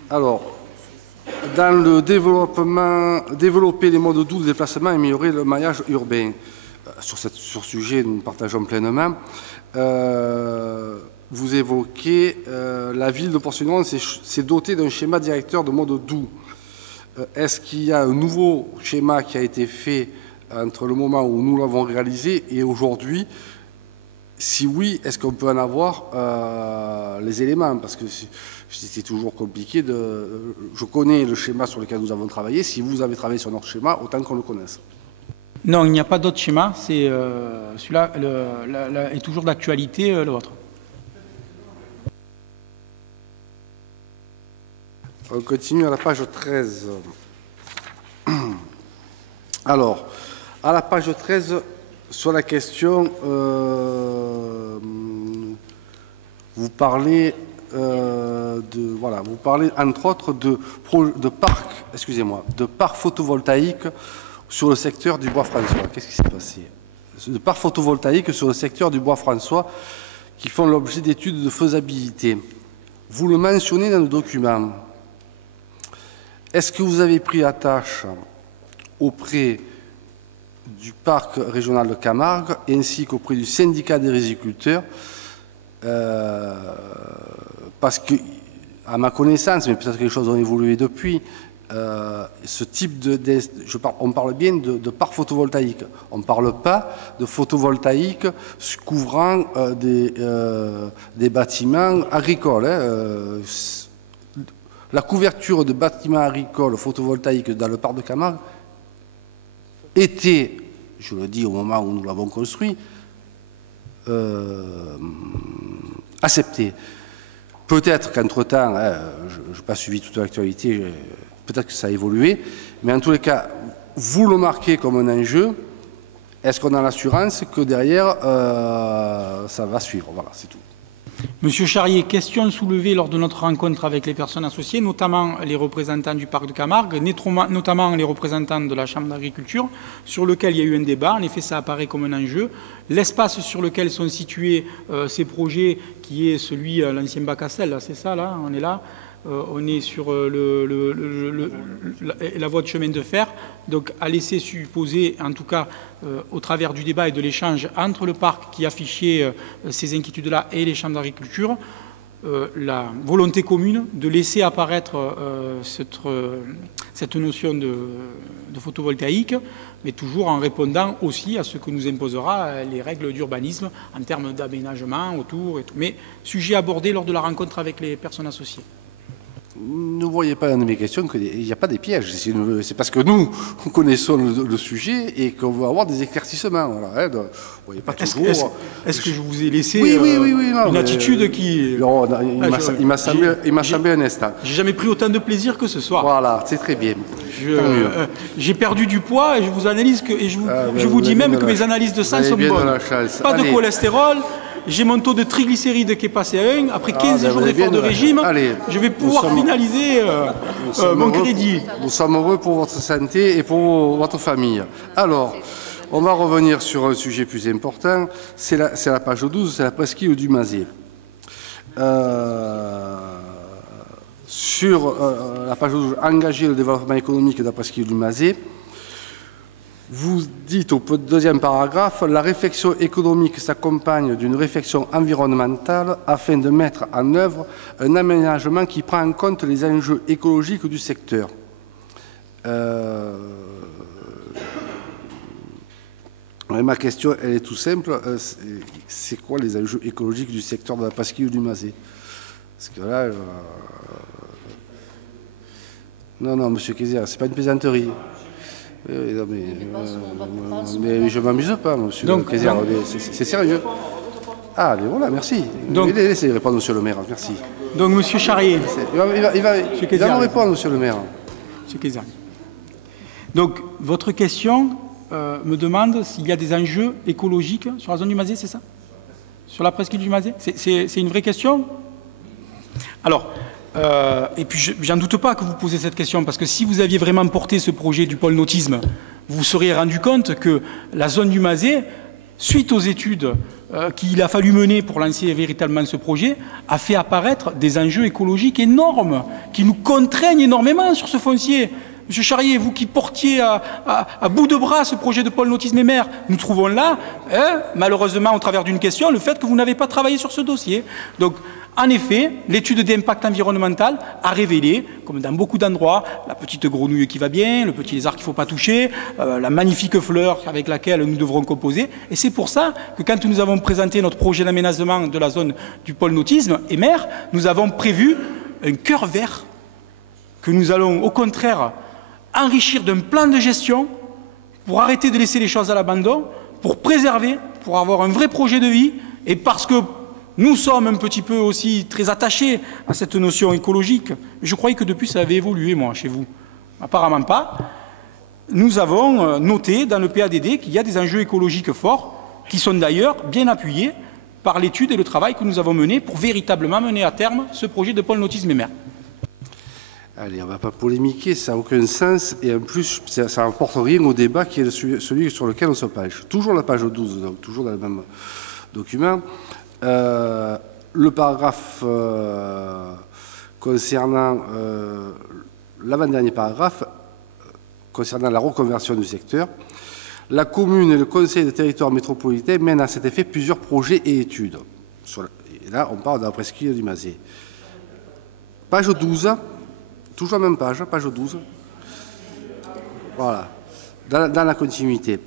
Alors, dans le développer les modes doux de déplacement, améliorer le maillage urbain. Sur ce sujet, nous partageons pleinement. vous évoquez la ville de Port-Saint-Laurent s'est dotée d'un schéma directeur de mode doux. Est-ce qu'il y a un nouveau schéma qui a été fait entre le moment où nous l'avons réalisé et aujourd'hui? Si oui, est-ce qu'on peut en avoir les éléments? Parce que c'est toujours compliqué de... Je connais le schéma sur lequel nous avons travaillé. Si vous avez travaillé sur notre schéma, autant qu'on le connaisse. Non, il n'y a pas d'autre schéma. C'est celui-là est toujours d'actualité, le vôtre. On continue à la page 13. Alors, à la page 13, sur la question, vous parlez vous parlez entre autres de parcs photovoltaïques sur le secteur du Bois-François. Qu'est-ce qui s'est passé? De parcs photovoltaïques sur le secteur du Bois-François qui font l'objet d'études de faisabilité. Vous le mentionnez dans le document. Est-ce que vous avez pris attache auprès du parc régional de Camargue ainsi qu'auprès du syndicat des riziculteurs parce que, à ma connaissance, mais peut-être que les choses ont évolué depuis, ce type on parle bien de parc photovoltaïque. On ne parle pas de photovoltaïque couvrant des bâtiments agricoles. La couverture de bâtiments agricoles photovoltaïques dans le parc de Camargue était, je le dis au moment où nous l'avons construit, acceptée. Peut-être qu'entre-temps, je n'ai pas suivi toute l'actualité, peut-être que ça a évolué, mais en tous les cas, vous le marquez comme un enjeu. Est-ce qu'on a l'assurance que derrière, ça va suivre? Voilà, c'est tout. Monsieur Charrier, question soulevée lors de notre rencontre avec les personnes associées, notamment les représentants du parc de Camargue, notamment les représentants de la Chambre d'agriculture, sur lequel il y a eu un débat. En effet, ça apparaît comme un enjeu. L'espace sur lequel sont situés ces projets, qui est celui, l'ancien bac à sel, c'est ça, là, on est là. On est sur la voie de chemin de fer, donc à laisser supposer, en tout cas au travers du débat et de l'échange entre le parc qui affichait ces inquiétudes-là et les chambres d'agriculture, la volonté commune de laisser apparaître cette notion de photovoltaïque, mais toujours en répondant aussi à ce que nous imposera les règles d'urbanisme en termes d'aménagement autour, et tout. Mais sujet abordé lors de la rencontre avec les personnes associées. Ne voyez pas dans mes questions qu'il n'y a pas des pièges. C'est parce que nous connaissons le sujet et qu'on veut avoir des éclaircissements. Voilà, vous voyez pas toujours... Est-ce que je vous ai laissé une attitude qui... Non, il m'a semblé un instant. J'ai jamais pris autant de plaisir que ce soir. Voilà, c'est très bien. J'ai perdu du poids et je vous analyse je vous dis même que mes analyses de sang sont bonnes. Pas de cholestérol. J'ai mon taux de triglycérides qui est passé à 1. Après 15 jours d'effort de régime, je vais pouvoir finaliser mon crédit. Nous sommes heureux pour votre santé et pour votre famille. Alors, on va revenir sur un sujet plus important. C'est la page 12, c'est la presqu'île du Mazet. Sur la page 12, engager le développement économique de la presqu'île du Mazet. Vous dites au deuxième paragraphe, la réflexion économique s'accompagne d'une réflexion environnementale afin de mettre en œuvre un aménagement qui prend en compte les enjeux écologiques du secteur. Ma question, elle est tout simple. C'est quoi les enjeux écologiques du secteur de la presqu'île du Mazet? Parce que là... Non, monsieur Kézia, c'est pas une plaisanterie. Mais je ne m'amuse pas, monsieur le président. C'est sérieux. Ah, mais voilà, merci. Laissez répondre, monsieur le maire. Merci. Donc, monsieur Charrier. Il va me répondre, monsieur le maire. Monsieur Kézia. Donc, votre question me demande s'il y a des enjeux écologiques sur la zone du Mazet, c'est ça? Sur la presqu'île du Mazet? C'est une vraie question? Alors... et puis, j'en doute pas que vous posez cette question, parce que si vous aviez vraiment porté ce projet du pôle nautisme, vous vous seriez rendu compte que la zone du Mazet, suite aux études qu'il a fallu mener pour lancer véritablement ce projet, a fait apparaître des enjeux écologiques énormes, qui nous contraignent énormément sur ce foncier. Monsieur Charrier, vous qui portiez à bout de bras ce projet de pôle nautisme et mer, nous trouvons là, malheureusement, au travers d'une question, le fait que vous n'avez pas travaillé sur ce dossier. Donc, en effet, l'étude d'impact environnemental a révélé, comme dans beaucoup d'endroits, la petite grenouille qui va bien, le petit lézard qu'il ne faut pas toucher, la magnifique fleur avec laquelle nous devrons composer. Et c'est pour ça que quand nous avons présenté notre projet d'aménagement de la zone du pôle nautisme et mer, nous avons prévu un cœur vert que nous allons au contraire enrichir d'un plan de gestion pour arrêter de laisser les choses à l'abandon, pour préserver, pour avoir un vrai projet de vie et parce que nous sommes un petit peu aussi très attachés à cette notion écologique. Je croyais que depuis ça avait évolué, moi, chez vous. Apparemment pas. Nous avons noté dans le PADD qu'il y a des enjeux écologiques forts qui sont d'ailleurs bien appuyés par l'étude et le travail que nous avons mené pour véritablement mener à terme ce projet de pôle nautisme et mer. Allez, on ne va pas polémiquer, ça n'a aucun sens, et en plus, ça n'apporte rien au débat qui est celui sur lequel on se penche. Toujours la page 12, donc toujours dans le même document. Le paragraphe concernant l'avant-dernier paragraphe concernant la reconversion du secteur, la commune et le conseil de territoire métropolitain mènent à cet effet plusieurs projets et études. Et là, on parle de la presqu'île du Mazet. Page 12, toujours la même page, page 12. Voilà, dans la continuité.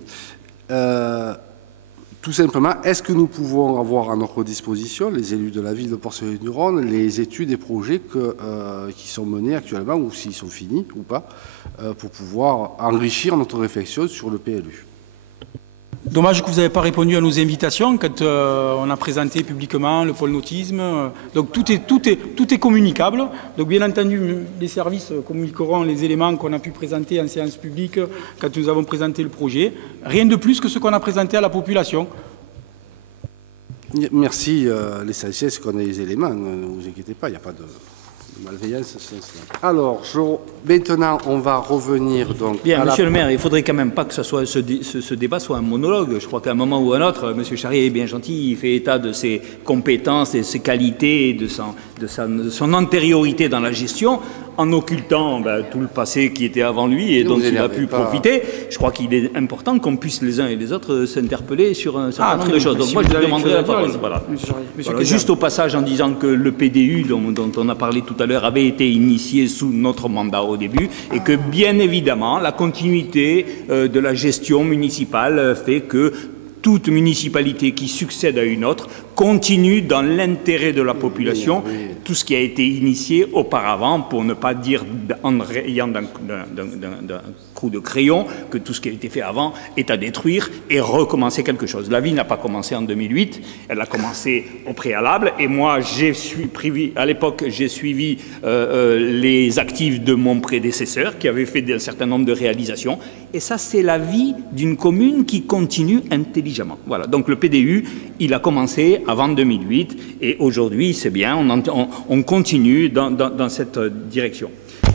Tout simplement, est-ce que nous pouvons avoir à notre disposition, les élus de la ville de Port-Salut-du-Rhône, les études et projets qui sont menés actuellement, ou s'ils sont finis ou pas, pour pouvoir enrichir notre réflexion sur le PLU? Dommage que vous n'avez pas répondu à nos invitations quand on a présenté publiquement le pôle nautisme. Donc tout est communicable. Donc bien entendu, les services communiqueront les éléments qu'on a pu présenter en séance publique quand nous avons présenté le projet. Rien de plus que ce qu'on a présenté à la population. Merci. L'essentiel, c'est qu'on ait les éléments. Ne vous inquiétez pas, il n'y a pas de malveillance. Alors, maintenant, on va revenir donc. Bien, Monsieur le maire, il ne faudrait quand même pas que ce débat soit un monologue. Je crois qu'à un moment ou à un autre, Monsieur Charrier est bien gentil, il fait état de ses compétences, de ses qualités, de son antériorité dans la gestion, en occultant tout le passé qui était avant lui et dont il a pu profiter. Je crois qu'il est important qu'on puisse les uns et les autres s'interpeller sur un certain nombre de choses. Donc moi, je lui demanderai la parole. Voilà. Voilà. Juste au passage en disant que le PDU, dont on a parlé tout à l'heure, avait été initié sous notre mandat au début et que, bien évidemment, la continuité de la gestion municipale fait que toute municipalité qui succède à une autre continue dans l'intérêt de la population tout ce qui a été initié auparavant, pour ne pas dire en rayant d'un coup de crayon que tout ce qui a été fait avant est à détruire et recommencer quelque chose. La vie n'a pas commencé en 2008, elle a commencé au préalable, et moi à l'époque j'ai suivi les actifs de mon prédécesseur qui avait fait un certain nombre de réalisations, et ça c'est la vie d'une commune qui continue intelligemment. Voilà, donc le PDU il a commencé avant 2008 et aujourd'hui c'est bien, on continue dans cette direction.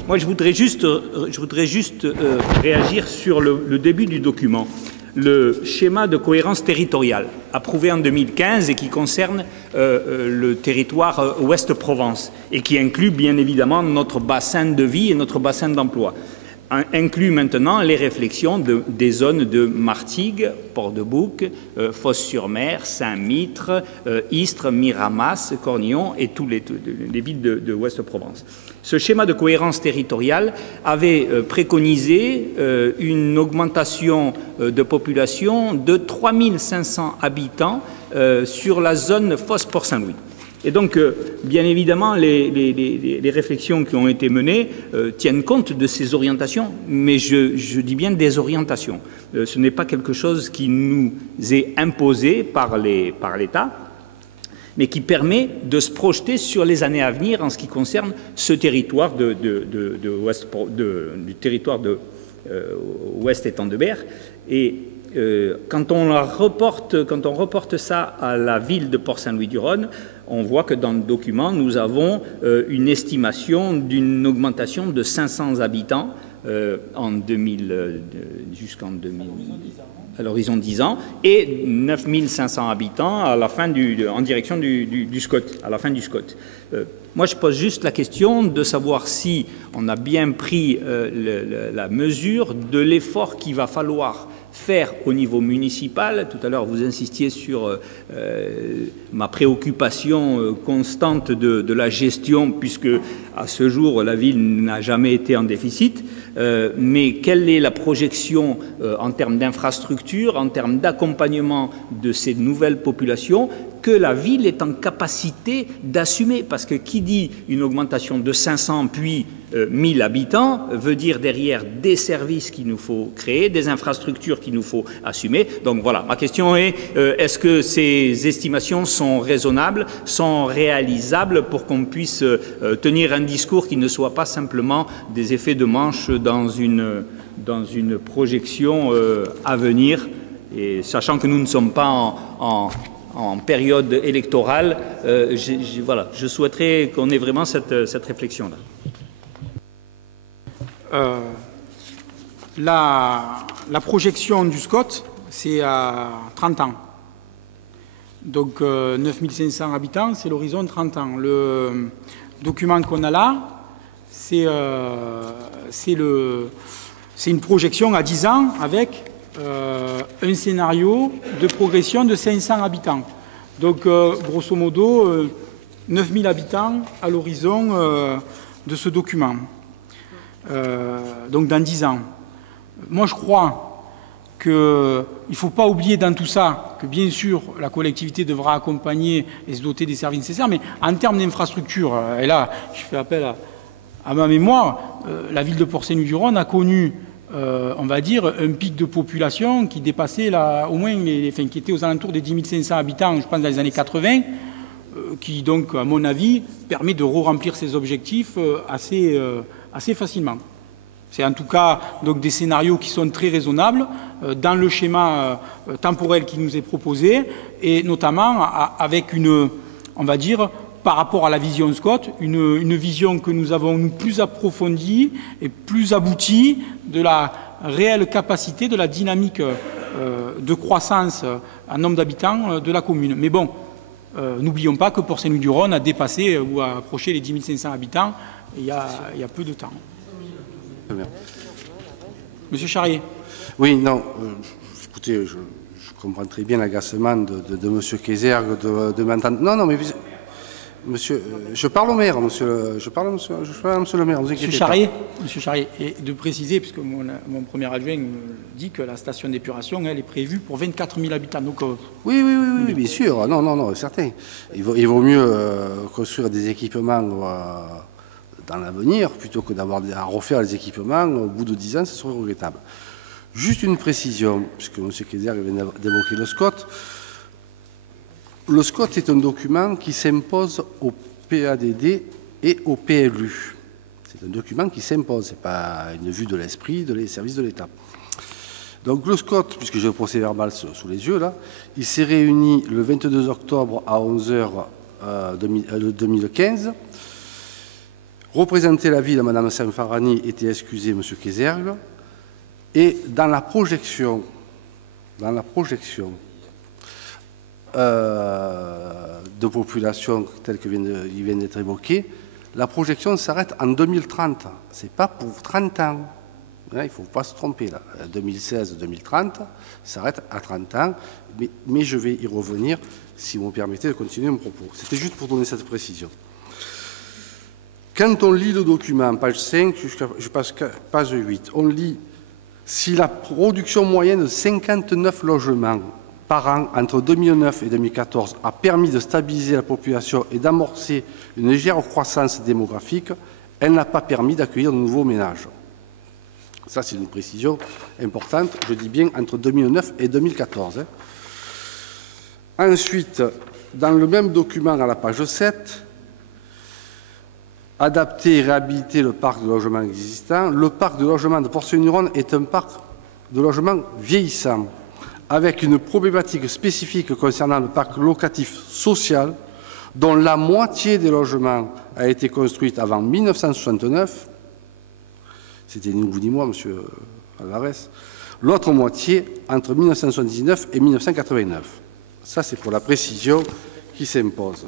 Moi je voudrais juste réagir sur le début du document, le schéma de cohérence territoriale approuvé en 2015 et qui concerne le territoire Ouest-Provence et qui inclut bien évidemment notre bassin de vie et notre bassin d'emploi. Inclut maintenant les réflexions des zones de Martigues, Port-de-Bouc, Fos-sur-Mer, Saint-Mitre, Istres, Miramas, Cornillon et tous les villes de Ouest-Provence. Ce schéma de cohérence territoriale avait préconisé une augmentation de population de 3 500 habitants sur la zone Fos-Port-Saint-Louis. Et donc, bien évidemment, les réflexions qui ont été menées tiennent compte de ces orientations, mais je dis bien des orientations. Ce n'est pas quelque chose qui nous est imposé par l'État, mais qui permet de se projeter sur les années à venir en ce qui concerne ce territoire du territoire de Ouest-Étang-de-Berre. Et quand on reporte ça à la ville de Port-Saint-Louis-du-Rhône, on voit que dans le document, nous avons une estimation d'une augmentation de 500 habitants jusqu'en 2000. à l'horizon 10 ans, et 9 500 habitants à la fin en direction du SCOT, à la fin du SCOT. Moi, je pose juste la question de savoir si on a bien pris la mesure de l'effort qu'il va falloir faire au niveau municipal. Tout à l'heure, vous insistiez sur ma préoccupation constante de la gestion, puisque à ce jour, la ville n'a jamais été en déficit. Mais quelle est la projection en termes d'infrastructure, en termes d'accompagnement de ces nouvelles populations que la ville est en capacité d'assumer? Parce que qui dit une augmentation de 500 puis 1000 habitants veut dire derrière des services qu'il nous faut créer, des infrastructures qu'il nous faut assumer. Donc voilà, ma question est, est-ce que ces estimations sont raisonnables, sont réalisables pour qu'on puisse tenir un discours qui ne soit pas simplement des effets de manche dans une projection à venir, et sachant que nous ne sommes pas en période électorale, voilà, je souhaiterais qu'on ait vraiment cette réflexion-là. La projection du SCOT, c'est à 30 ans. Donc 9500 habitants, c'est l'horizon de 30 ans. Le document qu'on a là, c'est une projection à 10 ans avec un scénario de progression de 500 habitants. Donc, grosso modo, 9000 habitants à l'horizon de ce document. Donc, dans 10 ans. Moi, je crois qu'il ne faut pas oublier dans tout ça que, bien sûr, la collectivité devra accompagner et se doter des services nécessaires, mais en termes d'infrastructure, et là, je fais appel à ma mémoire, la ville de Port-Saint-Louis-du-Rhône a connu on va dire, un pic de population qui dépassait au moins, qui était aux alentours des 10 500 habitants, je pense, dans les années 80, qui donc, à mon avis, permet de re-remplir ces objectifs assez facilement. C'est en tout cas donc, des scénarios qui sont très raisonnables dans le schéma temporel qui nous est proposé, et notamment avec on va dire, par rapport à la vision SCOT, une vision que nous avons plus approfondie et plus aboutie de la réelle capacité, de la dynamique de croissance en nombre d'habitants de la commune. Mais bon, n'oublions pas que Port-Saint-Louis-du-Rhône a dépassé ou a approché les 10 500 habitants il y a peu de temps. Monsieur Charrier. Oui, non, écoutez, je comprends très bien l'agacement de Monsieur Kézergue de m'entendre. Non, mais... Monsieur, je parle au maire, monsieur le maire, vous inquiétez pas. Monsieur Charrier, et de préciser, puisque mon premier adjoint dit que la station d'épuration, elle est prévue pour 24 000 habitants. Donc, oui, bien sûr, non, certain. Il vaut mieux construire des équipements dans l'avenir, plutôt que d'avoir à refaire les équipements au bout de 10 ans, ce serait regrettable. Juste une précision, puisque M. Kézergue vient d'évoquer le SCOT. Le SCOT est un document qui s'impose au PADD et au PLU. C'est un document qui s'impose, ce n'est pas une vue de l'esprit des services de l'État. Donc le SCOT, puisque j'ai le procès-verbal sous les yeux, là, il s'est réuni le 22 octobre à 11h 2015. Représenter la ville, Mme Sanfarani était excusée, M. Kézergue. Et dans la projection de population telle que vient d'être évoquée, la projection s'arrête en 2030. Ce n'est pas pour 30 ans. Il ne faut pas se tromper là. 2016-2030 s'arrête à 30 ans, mais je vais y revenir si vous me permettez de continuer mon propos. C'était juste pour donner cette précision. Quand on lit le document, page 5, je passe page 8, on lit si la production moyenne de 59 logements par an entre 2009 et 2014 a permis de stabiliser la population et d'amorcer une légère croissance démographique, elle n'a pas permis d'accueillir de nouveaux ménages. Ça, c'est une précision importante, je dis bien entre 2009 et 2014. Ensuite, dans le même document à la page 7, adapter et réhabiliter le parc de logements existant. Le parc de logements de Port-Saint-Louis-du-Rhône est un parc de logements vieillissant, avec une problématique spécifique concernant le parc locatif social, dont la moitié des logements a été construite avant 1969. C'était ni vous ni moi, M. Alvarez. l'autre moitié entre 1979 et 1989. Ça, c'est pour la précision qui s'impose.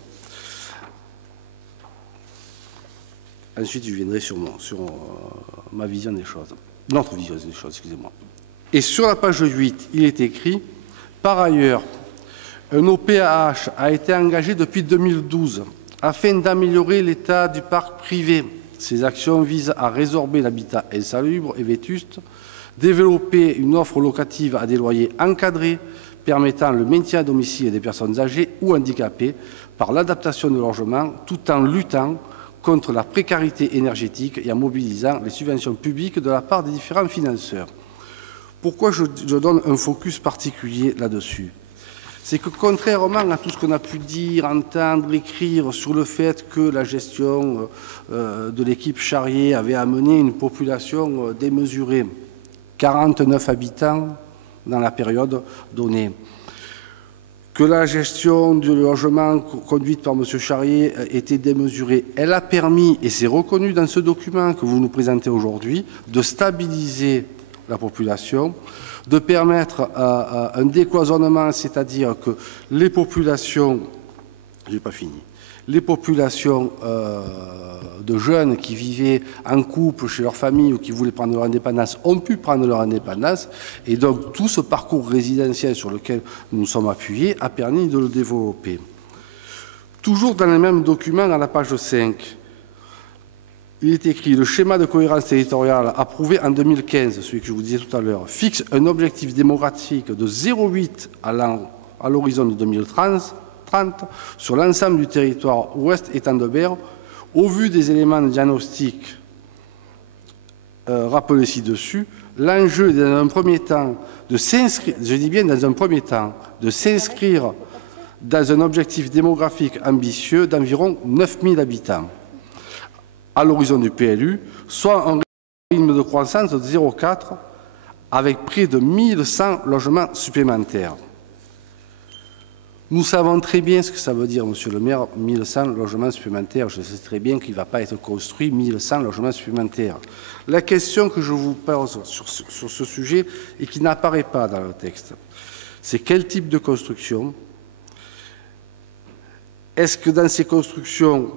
Ensuite, je viendrai sur ma vision des choses, notre vision des choses, excusez-moi. Et sur la page 8, il est écrit « Par ailleurs, un OPAH a été engagé depuis 2012 afin d'améliorer l'état du parc privé. Ces actions visent à résorber l'habitat insalubre et vétuste, développer une offre locative à des loyers encadrés, permettant le maintien à domicile des personnes âgées ou handicapées par l'adaptation de logements, tout en luttant contre la précarité énergétique et en mobilisant les subventions publiques de la part des différents financeurs. » Pourquoi je donne un focus particulier là-dessus? C'est que contrairement à tout ce qu'on a pu dire, entendre, écrire sur le fait que la gestion de l'équipe Charrier avait amené une population démesurée, 49 habitants dans la période donnée, que la gestion du logement conduite par M. Charrier était démesurée, elle a permis, et c'est reconnu dans ce document que vous nous présentez aujourd'hui, de stabiliser la population, de permettre un décloisonnement, c'est-à-dire que les populations, j'ai pas fini, les populations de jeunes qui vivaient en couple chez leur famille ou qui voulaient prendre leur indépendance ont pu prendre leur indépendance, et donc tout ce parcours résidentiel sur lequel nous nous sommes appuyés a permis de le développer. Toujours dans le même document, à la page 5, il est écrit « Le schéma de cohérence territoriale approuvé en 2015, celui que je vous disais tout à l'heure, fixe un objectif démographique de 0,8 à l'horizon de 2030 sur l'ensemble du territoire ouest étendebert, au vu des éléments de diagnostic rappelés ci-dessus. L'enjeu est dans un premier temps de s'inscrire, je dis bien dans un premier temps, de s'inscrire dans un objectif démographique ambitieux d'environ 9 000 habitants à l'horizon du PLU, soit un rythme de croissance de 0,4 avec près de 1100 logements supplémentaires. Nous savons très bien ce que ça veut dire, Monsieur le maire, 1100 logements supplémentaires. Je sais très bien qu'il ne va pas être construit 1100 logements supplémentaires. La question que je vous pose sur ce sujet et qui n'apparaît pas dans le texte, c'est quel type de construction? Est-ce que dans ces constructions,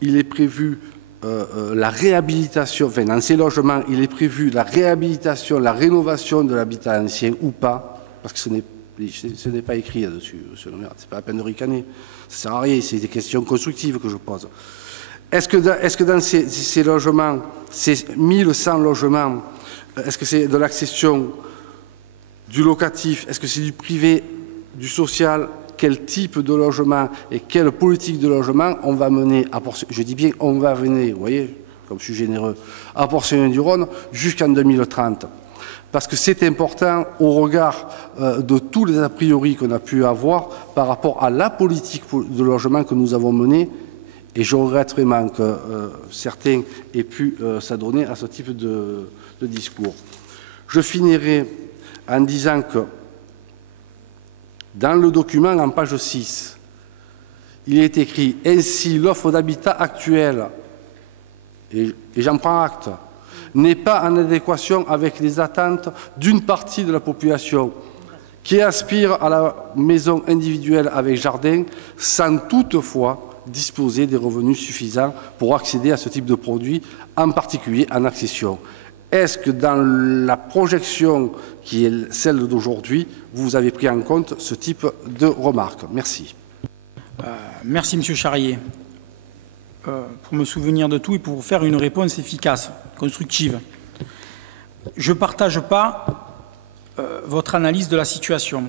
il est prévu la réhabilitation, enfin dans ces logements, il est prévu la réhabilitation, la rénovation de l'habitat ancien ou pas? Parce que ce n'est pas écrit là-dessus, monsieur le maire, c'est pas la peine de ricaner. Ça ne sert à rien, c'est des questions constructives que je pose. Est-ce que dans ces logements, ces 1100 logements, est-ce que c'est de l'accession, du locatif, est-ce que c'est du privé, du social? Quel type de logement et quelle politique de logement on va mener, je dis bien on va mener, vous voyez, comme je suis généreux, à Porcelaine-du-Rhône jusqu'en 2030. Parce que c'est important au regard de tous les a priori qu'on a pu avoir par rapport à la politique de logement que nous avons menée, et je regrette vraiment que certains aient pu s'adonner à ce type de discours. Je finirai en disant que dans le document, en page 6, il est écrit « Ainsi, l'offre d'habitat actuelle, et j'en prends acte, n'est pas en adéquation avec les attentes d'une partie de la population qui aspire à la maison individuelle avec jardin sans toutefois disposer des revenus suffisants pour accéder à ce type de produit, en particulier en accession. » Est-ce que dans la projection qui est celle d'aujourd'hui, vous avez pris en compte ce type de remarques? Merci. Merci, M. Charrier. Pour me souvenir de tout et pour vous faire une réponse efficace, constructive. Je ne partage pas votre analyse de la situation.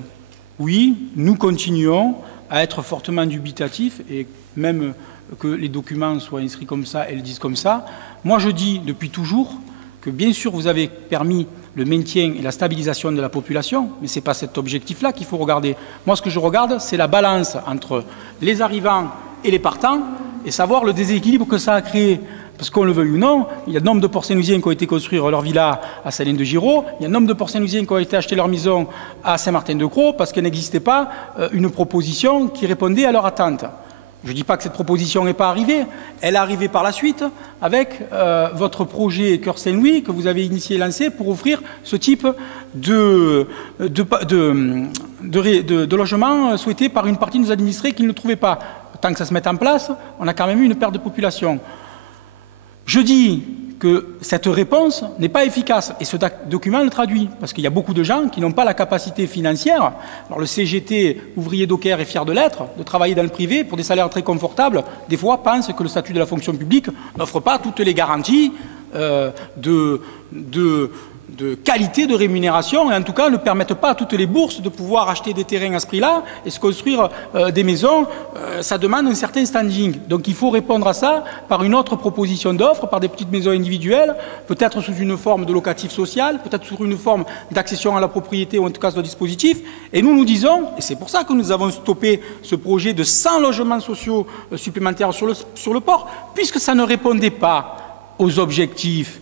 Oui, nous continuons à être fortement dubitatifs et même que les documents soient inscrits comme ça et le disent comme ça. Moi, je dis depuis toujours que bien sûr vous avez permis le maintien et la stabilisation de la population, mais ce n'est pas cet objectif-là qu'il faut regarder. Moi, ce que je regarde, c'est la balance entre les arrivants et les partants et savoir le déséquilibre que ça a créé. Parce qu'on le veuille ou non, il y a le nombre de Porcelainousiens qui ont été construire leur villa à Salins-de-Giraud, il y a le nombre de Porcelainousiens qui ont été acheter leur maison à Saint-Martin-de-Crau parce qu'il n'existait pas une proposition qui répondait à leur attente. Je ne dis pas que cette proposition n'est pas arrivée, elle est arrivée par la suite avec votre projet Cœur Saint-Louis que vous avez initié et lancé pour offrir ce type de logement souhaité par une partie de nos administrés qui ne le trouvaient pas. Tant que ça se mette en place, on a quand même eu une perte de population. Je dis que cette réponse n'est pas efficace, et ce document le traduit, parce qu'il y a beaucoup de gens qui n'ont pas la capacité financière. Alors le CGT, ouvrier docker, est fier de l'être, de travailler dans le privé pour des salaires très confortables, des fois pense que le statut de la fonction publique n'offre pas toutes les garanties de qualité de rémunération, et en tout cas ne permettent pas à toutes les bourses de pouvoir acheter des terrains à ce prix-là et se construire des maisons. Ça demande un certain standing. Donc il faut répondre à ça par une autre proposition d'offre, par des petites maisons individuelles, peut-être sous une forme de locatif social, peut-être sous une forme d'accession à la propriété ou en tout cas de dispositif. Et nous disons, et c'est pour ça que nous avons stoppé ce projet de 100 logements sociaux supplémentaires sur le port, puisque ça ne répondait pas aux objectifs,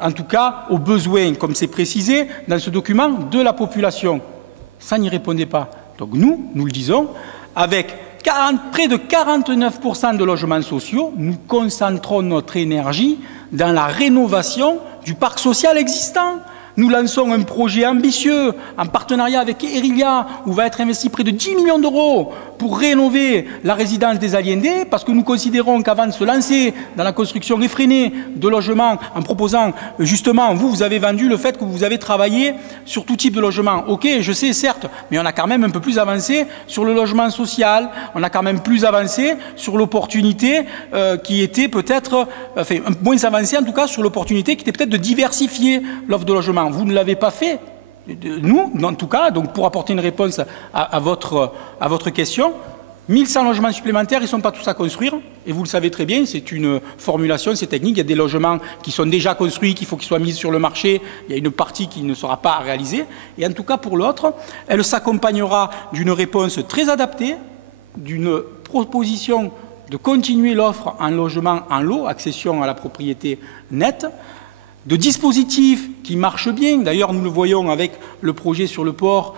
en tout cas aux besoins, comme c'est précisé dans ce document, de la population. Ça n'y répondait pas. Donc nous le disons, avec près de 49% de logements sociaux, nous concentrons notre énergie dans la rénovation du parc social existant. Nous lançons un projet ambitieux en partenariat avec Erilia où va être investi près de 10 millions d'euros pour rénover la résidence des aliénés, parce que nous considérons qu'avant de se lancer dans la construction effrénée de logements, en proposant justement, vous avez vendu le fait que vous avez travaillé sur tout type de logement. Ok, je sais, certes, mais on a quand même un peu plus avancé sur le logement social, on a quand même plus avancé sur l'opportunité qui était peut-être, enfin, moins avancé en tout cas sur l'opportunité qui était peut-être de diversifier l'offre de logement. Vous ne l'avez pas fait. Nous, en tout cas, donc pour apporter une réponse à votre question, 1100 logements supplémentaires, ils ne sont pas tous à construire, et vous le savez très bien, c'est une formulation, c'est technique, il y a des logements qui sont déjà construits, qu'il faut qu'ils soient mis sur le marché, il y a une partie qui ne sera pas réalisée, et en tout cas pour l'autre, elle s'accompagnera d'une réponse très adaptée, d'une proposition de continuer l'offre en logement en lot, accession à la propriété nette, de dispositifs qui marchent bien. D'ailleurs, nous le voyons avec le projet sur le port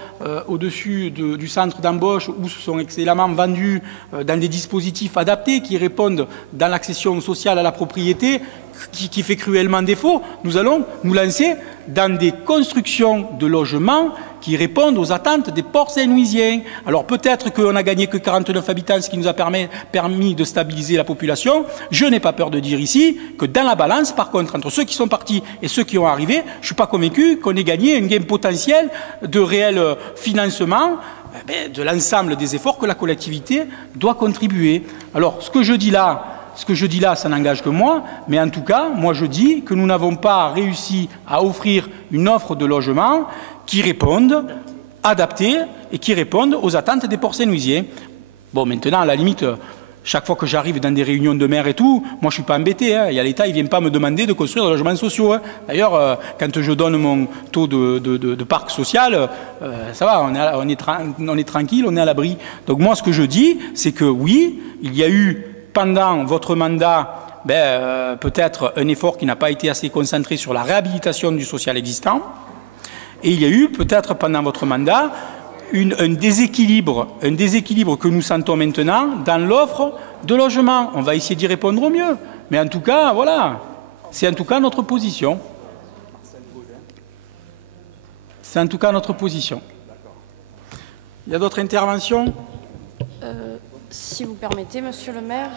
au-dessus du centre d'embauche où se sont excellemment vendus dans des dispositifs adaptés qui répondent dans l'accession sociale à la propriété qui fait cruellement défaut. Nous allons nous lancer dans des constructions de logements qui répondent aux attentes des ports saint-louisiens. Alors peut-être qu'on n'a gagné que 49 habitants, ce qui nous a permis de stabiliser la population. Je n'ai pas peur de dire ici que dans la balance, par contre, entre ceux qui sont partis et ceux qui ont arrivé, je ne suis pas convaincu qu'on ait gagné un gain potentiel de réel financement de l'ensemble des efforts que la collectivité doit contribuer. Alors ce que je dis là, ça n'engage que moi, mais en tout cas, moi je dis que nous n'avons pas réussi à offrir une offre de logement qui répondent, adaptés et qui répondent aux attentes des ports saint-louisiens. Bon, maintenant, à la limite, chaque fois que j'arrive dans des réunions de maires et tout, moi je ne suis pas embêté. Hein. Il y a l'État, il ne vient pas me demander de construire des logements sociaux. Hein. D'ailleurs, quand je donne mon taux de parc social, ça va, on est tranquille, on est à l'abri. Donc moi, ce que je dis, c'est que oui, il y a eu, pendant votre mandat, peut-être un effort qui n'a pas été assez concentré sur la réhabilitation du social existant. Et il y a eu peut-être pendant votre mandat un déséquilibre que nous sentons maintenant dans l'offre de logement. On va essayer d'y répondre au mieux. Mais en tout cas, voilà, c'est en tout cas notre position. C'est en tout cas notre position. Il y a d'autres interventions ? Si vous permettez, Monsieur le maire.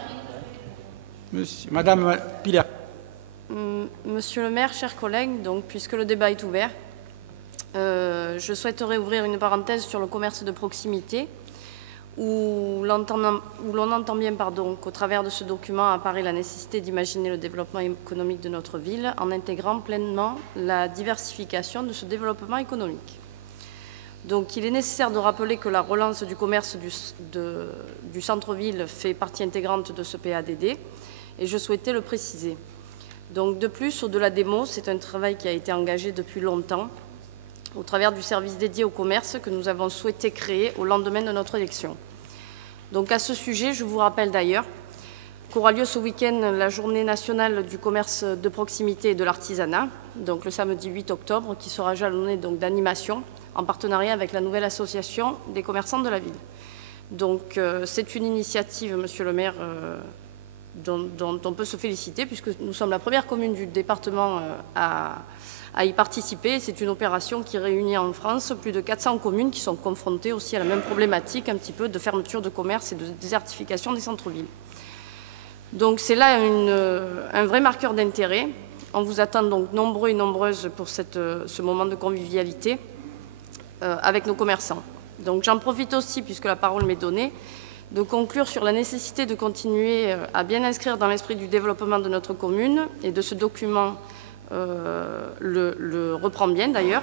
Madame Piller. Monsieur le maire, chers collègues, donc, puisque le débat est ouvert, je souhaiterais ouvrir une parenthèse sur le commerce de proximité, où l'on entend bien qu'au travers de ce document apparaît la nécessité d'imaginer le développement économique de notre ville en intégrant pleinement la diversification de ce développement économique. Donc il est nécessaire de rappeler que la relance du commerce du centre-ville fait partie intégrante de ce PADD, et je souhaitais le préciser. Donc de plus, au-delà des mots, c'est un travail qui a été engagé depuis longtemps, au travers du service dédié au commerce que nous avons souhaité créer au lendemain de notre élection. Donc à ce sujet, je vous rappelle d'ailleurs qu'aura lieu ce week-end la journée nationale du commerce de proximité et de l'artisanat, donc le samedi 8 octobre, qui sera jalonnée d'animations en partenariat avec la nouvelle association des commerçants de la ville. Donc c'est une initiative, Monsieur le maire, dont on peut se féliciter, puisque nous sommes la première commune du département à y participer. C'est une opération qui réunit en France plus de 400 communes qui sont confrontées aussi à la même problématique, un petit peu de fermeture de commerce et de désertification des centres-villes. Donc c'est là un vrai marqueur d'intérêt. On vous attend donc nombreux et nombreuses pour ce moment de convivialité avec nos commerçants. Donc j'en profite aussi, puisque la parole m'est donnée, de conclure sur la nécessité de continuer à bien inscrire dans l'esprit du développement de notre commune, et de ce document le reprend bien d'ailleurs,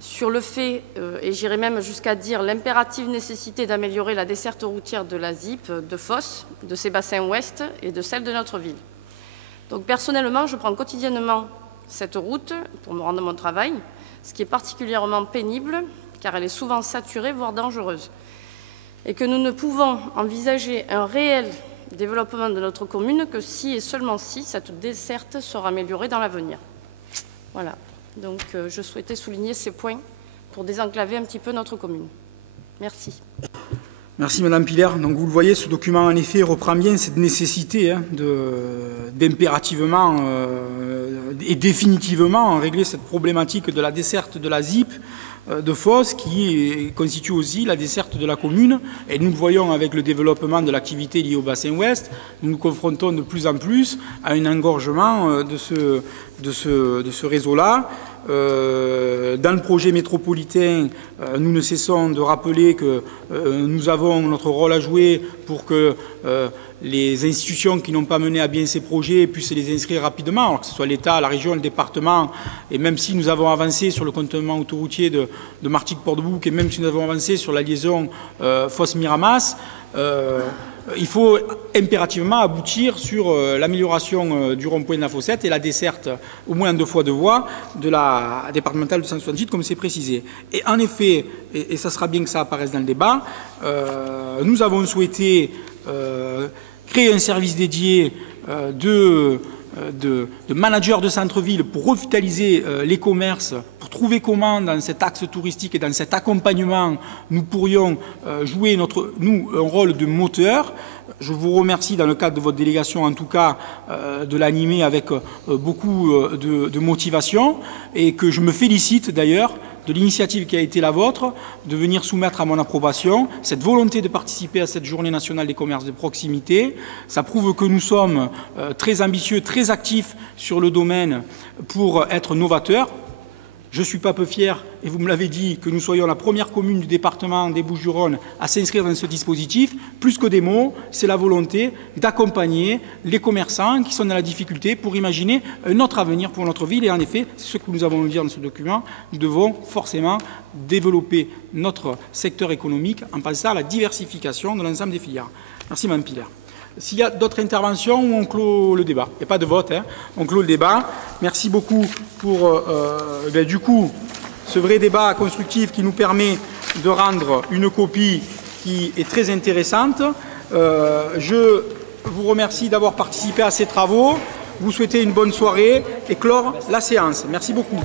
sur le fait, et j'irai même jusqu'à dire l'impérative nécessité d'améliorer la desserte routière de la ZIP, de Fos, de ses bassins ouest et de celle de notre ville. Donc personnellement, je prends quotidiennement cette route pour me rendre à mon travail, ce qui est particulièrement pénible, car elle est souvent saturée, voire dangereuse. Et que nous ne pouvons envisager un réel développement de notre commune que si et seulement si cette desserte sera améliorée dans l'avenir. Voilà. Donc je souhaitais souligner ces points pour désenclaver un petit peu notre commune. Merci. Merci Madame Piller. Donc vous le voyez, ce document en effet reprend bien cette nécessité d'impérativement et définitivement régler cette problématique de la desserte de la ZIP de Fos, qui constitue aussi la desserte de la commune. Et nous le voyons avec le développement de l'activité liée au bassin ouest, nous nous confrontons de plus en plus à un engorgement de ce réseau-là. Dans le projet métropolitain, nous ne cessons de rappeler que nous avons notre rôle à jouer pour que les institutions qui n'ont pas mené à bien ces projets puissent les inscrire rapidement, alors que ce soit l'État, la région, le département, et même si nous avons avancé sur le cantonnement autoroutier de Martigues-Port-de-Bouc, et même si nous avons avancé sur la liaison Fos-Miramas, il faut impérativement aboutir sur l'amélioration du rond-point de la Fossette et la desserte, au moins 2 fois 2 voies, de la départementale de 168, comme c'est précisé. Et en effet, et ça sera bien que ça apparaisse dans le débat, nous avons souhaité créer un service dédié de managers de centre-ville pour revitaliser les commerces, pour trouver comment, dans cet axe touristique et dans cet accompagnement, nous pourrions jouer un rôle de moteur. Je vous remercie, dans le cadre de votre délégation, en tout cas, de l'animer avec beaucoup de motivation, et que je me félicite d'ailleurs de l'initiative qui a été la vôtre, de venir soumettre à mon approbation cette volonté de participer à cette journée nationale des commerces de proximité. Ça prouve que nous sommes très ambitieux, très actifs sur le domaine pour être novateurs. Je ne suis pas peu fier, et vous me l'avez dit, que nous soyons la première commune du département des Bouches-du-Rhône à s'inscrire dans ce dispositif. Plus que des mots, c'est la volonté d'accompagner les commerçants qui sont dans la difficulté pour imaginer un autre avenir pour notre ville. Et en effet, c'est ce que nous avons à dire dans ce document. Nous devons forcément développer notre secteur économique en pensant à la diversification de l'ensemble des filières. Merci Mme Piller. S'il y a d'autres interventions, on clôt le débat. Il n'y a pas de vote, hein. On clôt le débat. Merci beaucoup pour, du coup, ce vrai débat constructif qui nous permet de rendre une copie qui est très intéressante. Je vous remercie d'avoir participé à ces travaux. Vous souhaitez une bonne soirée et clore la séance. Merci beaucoup.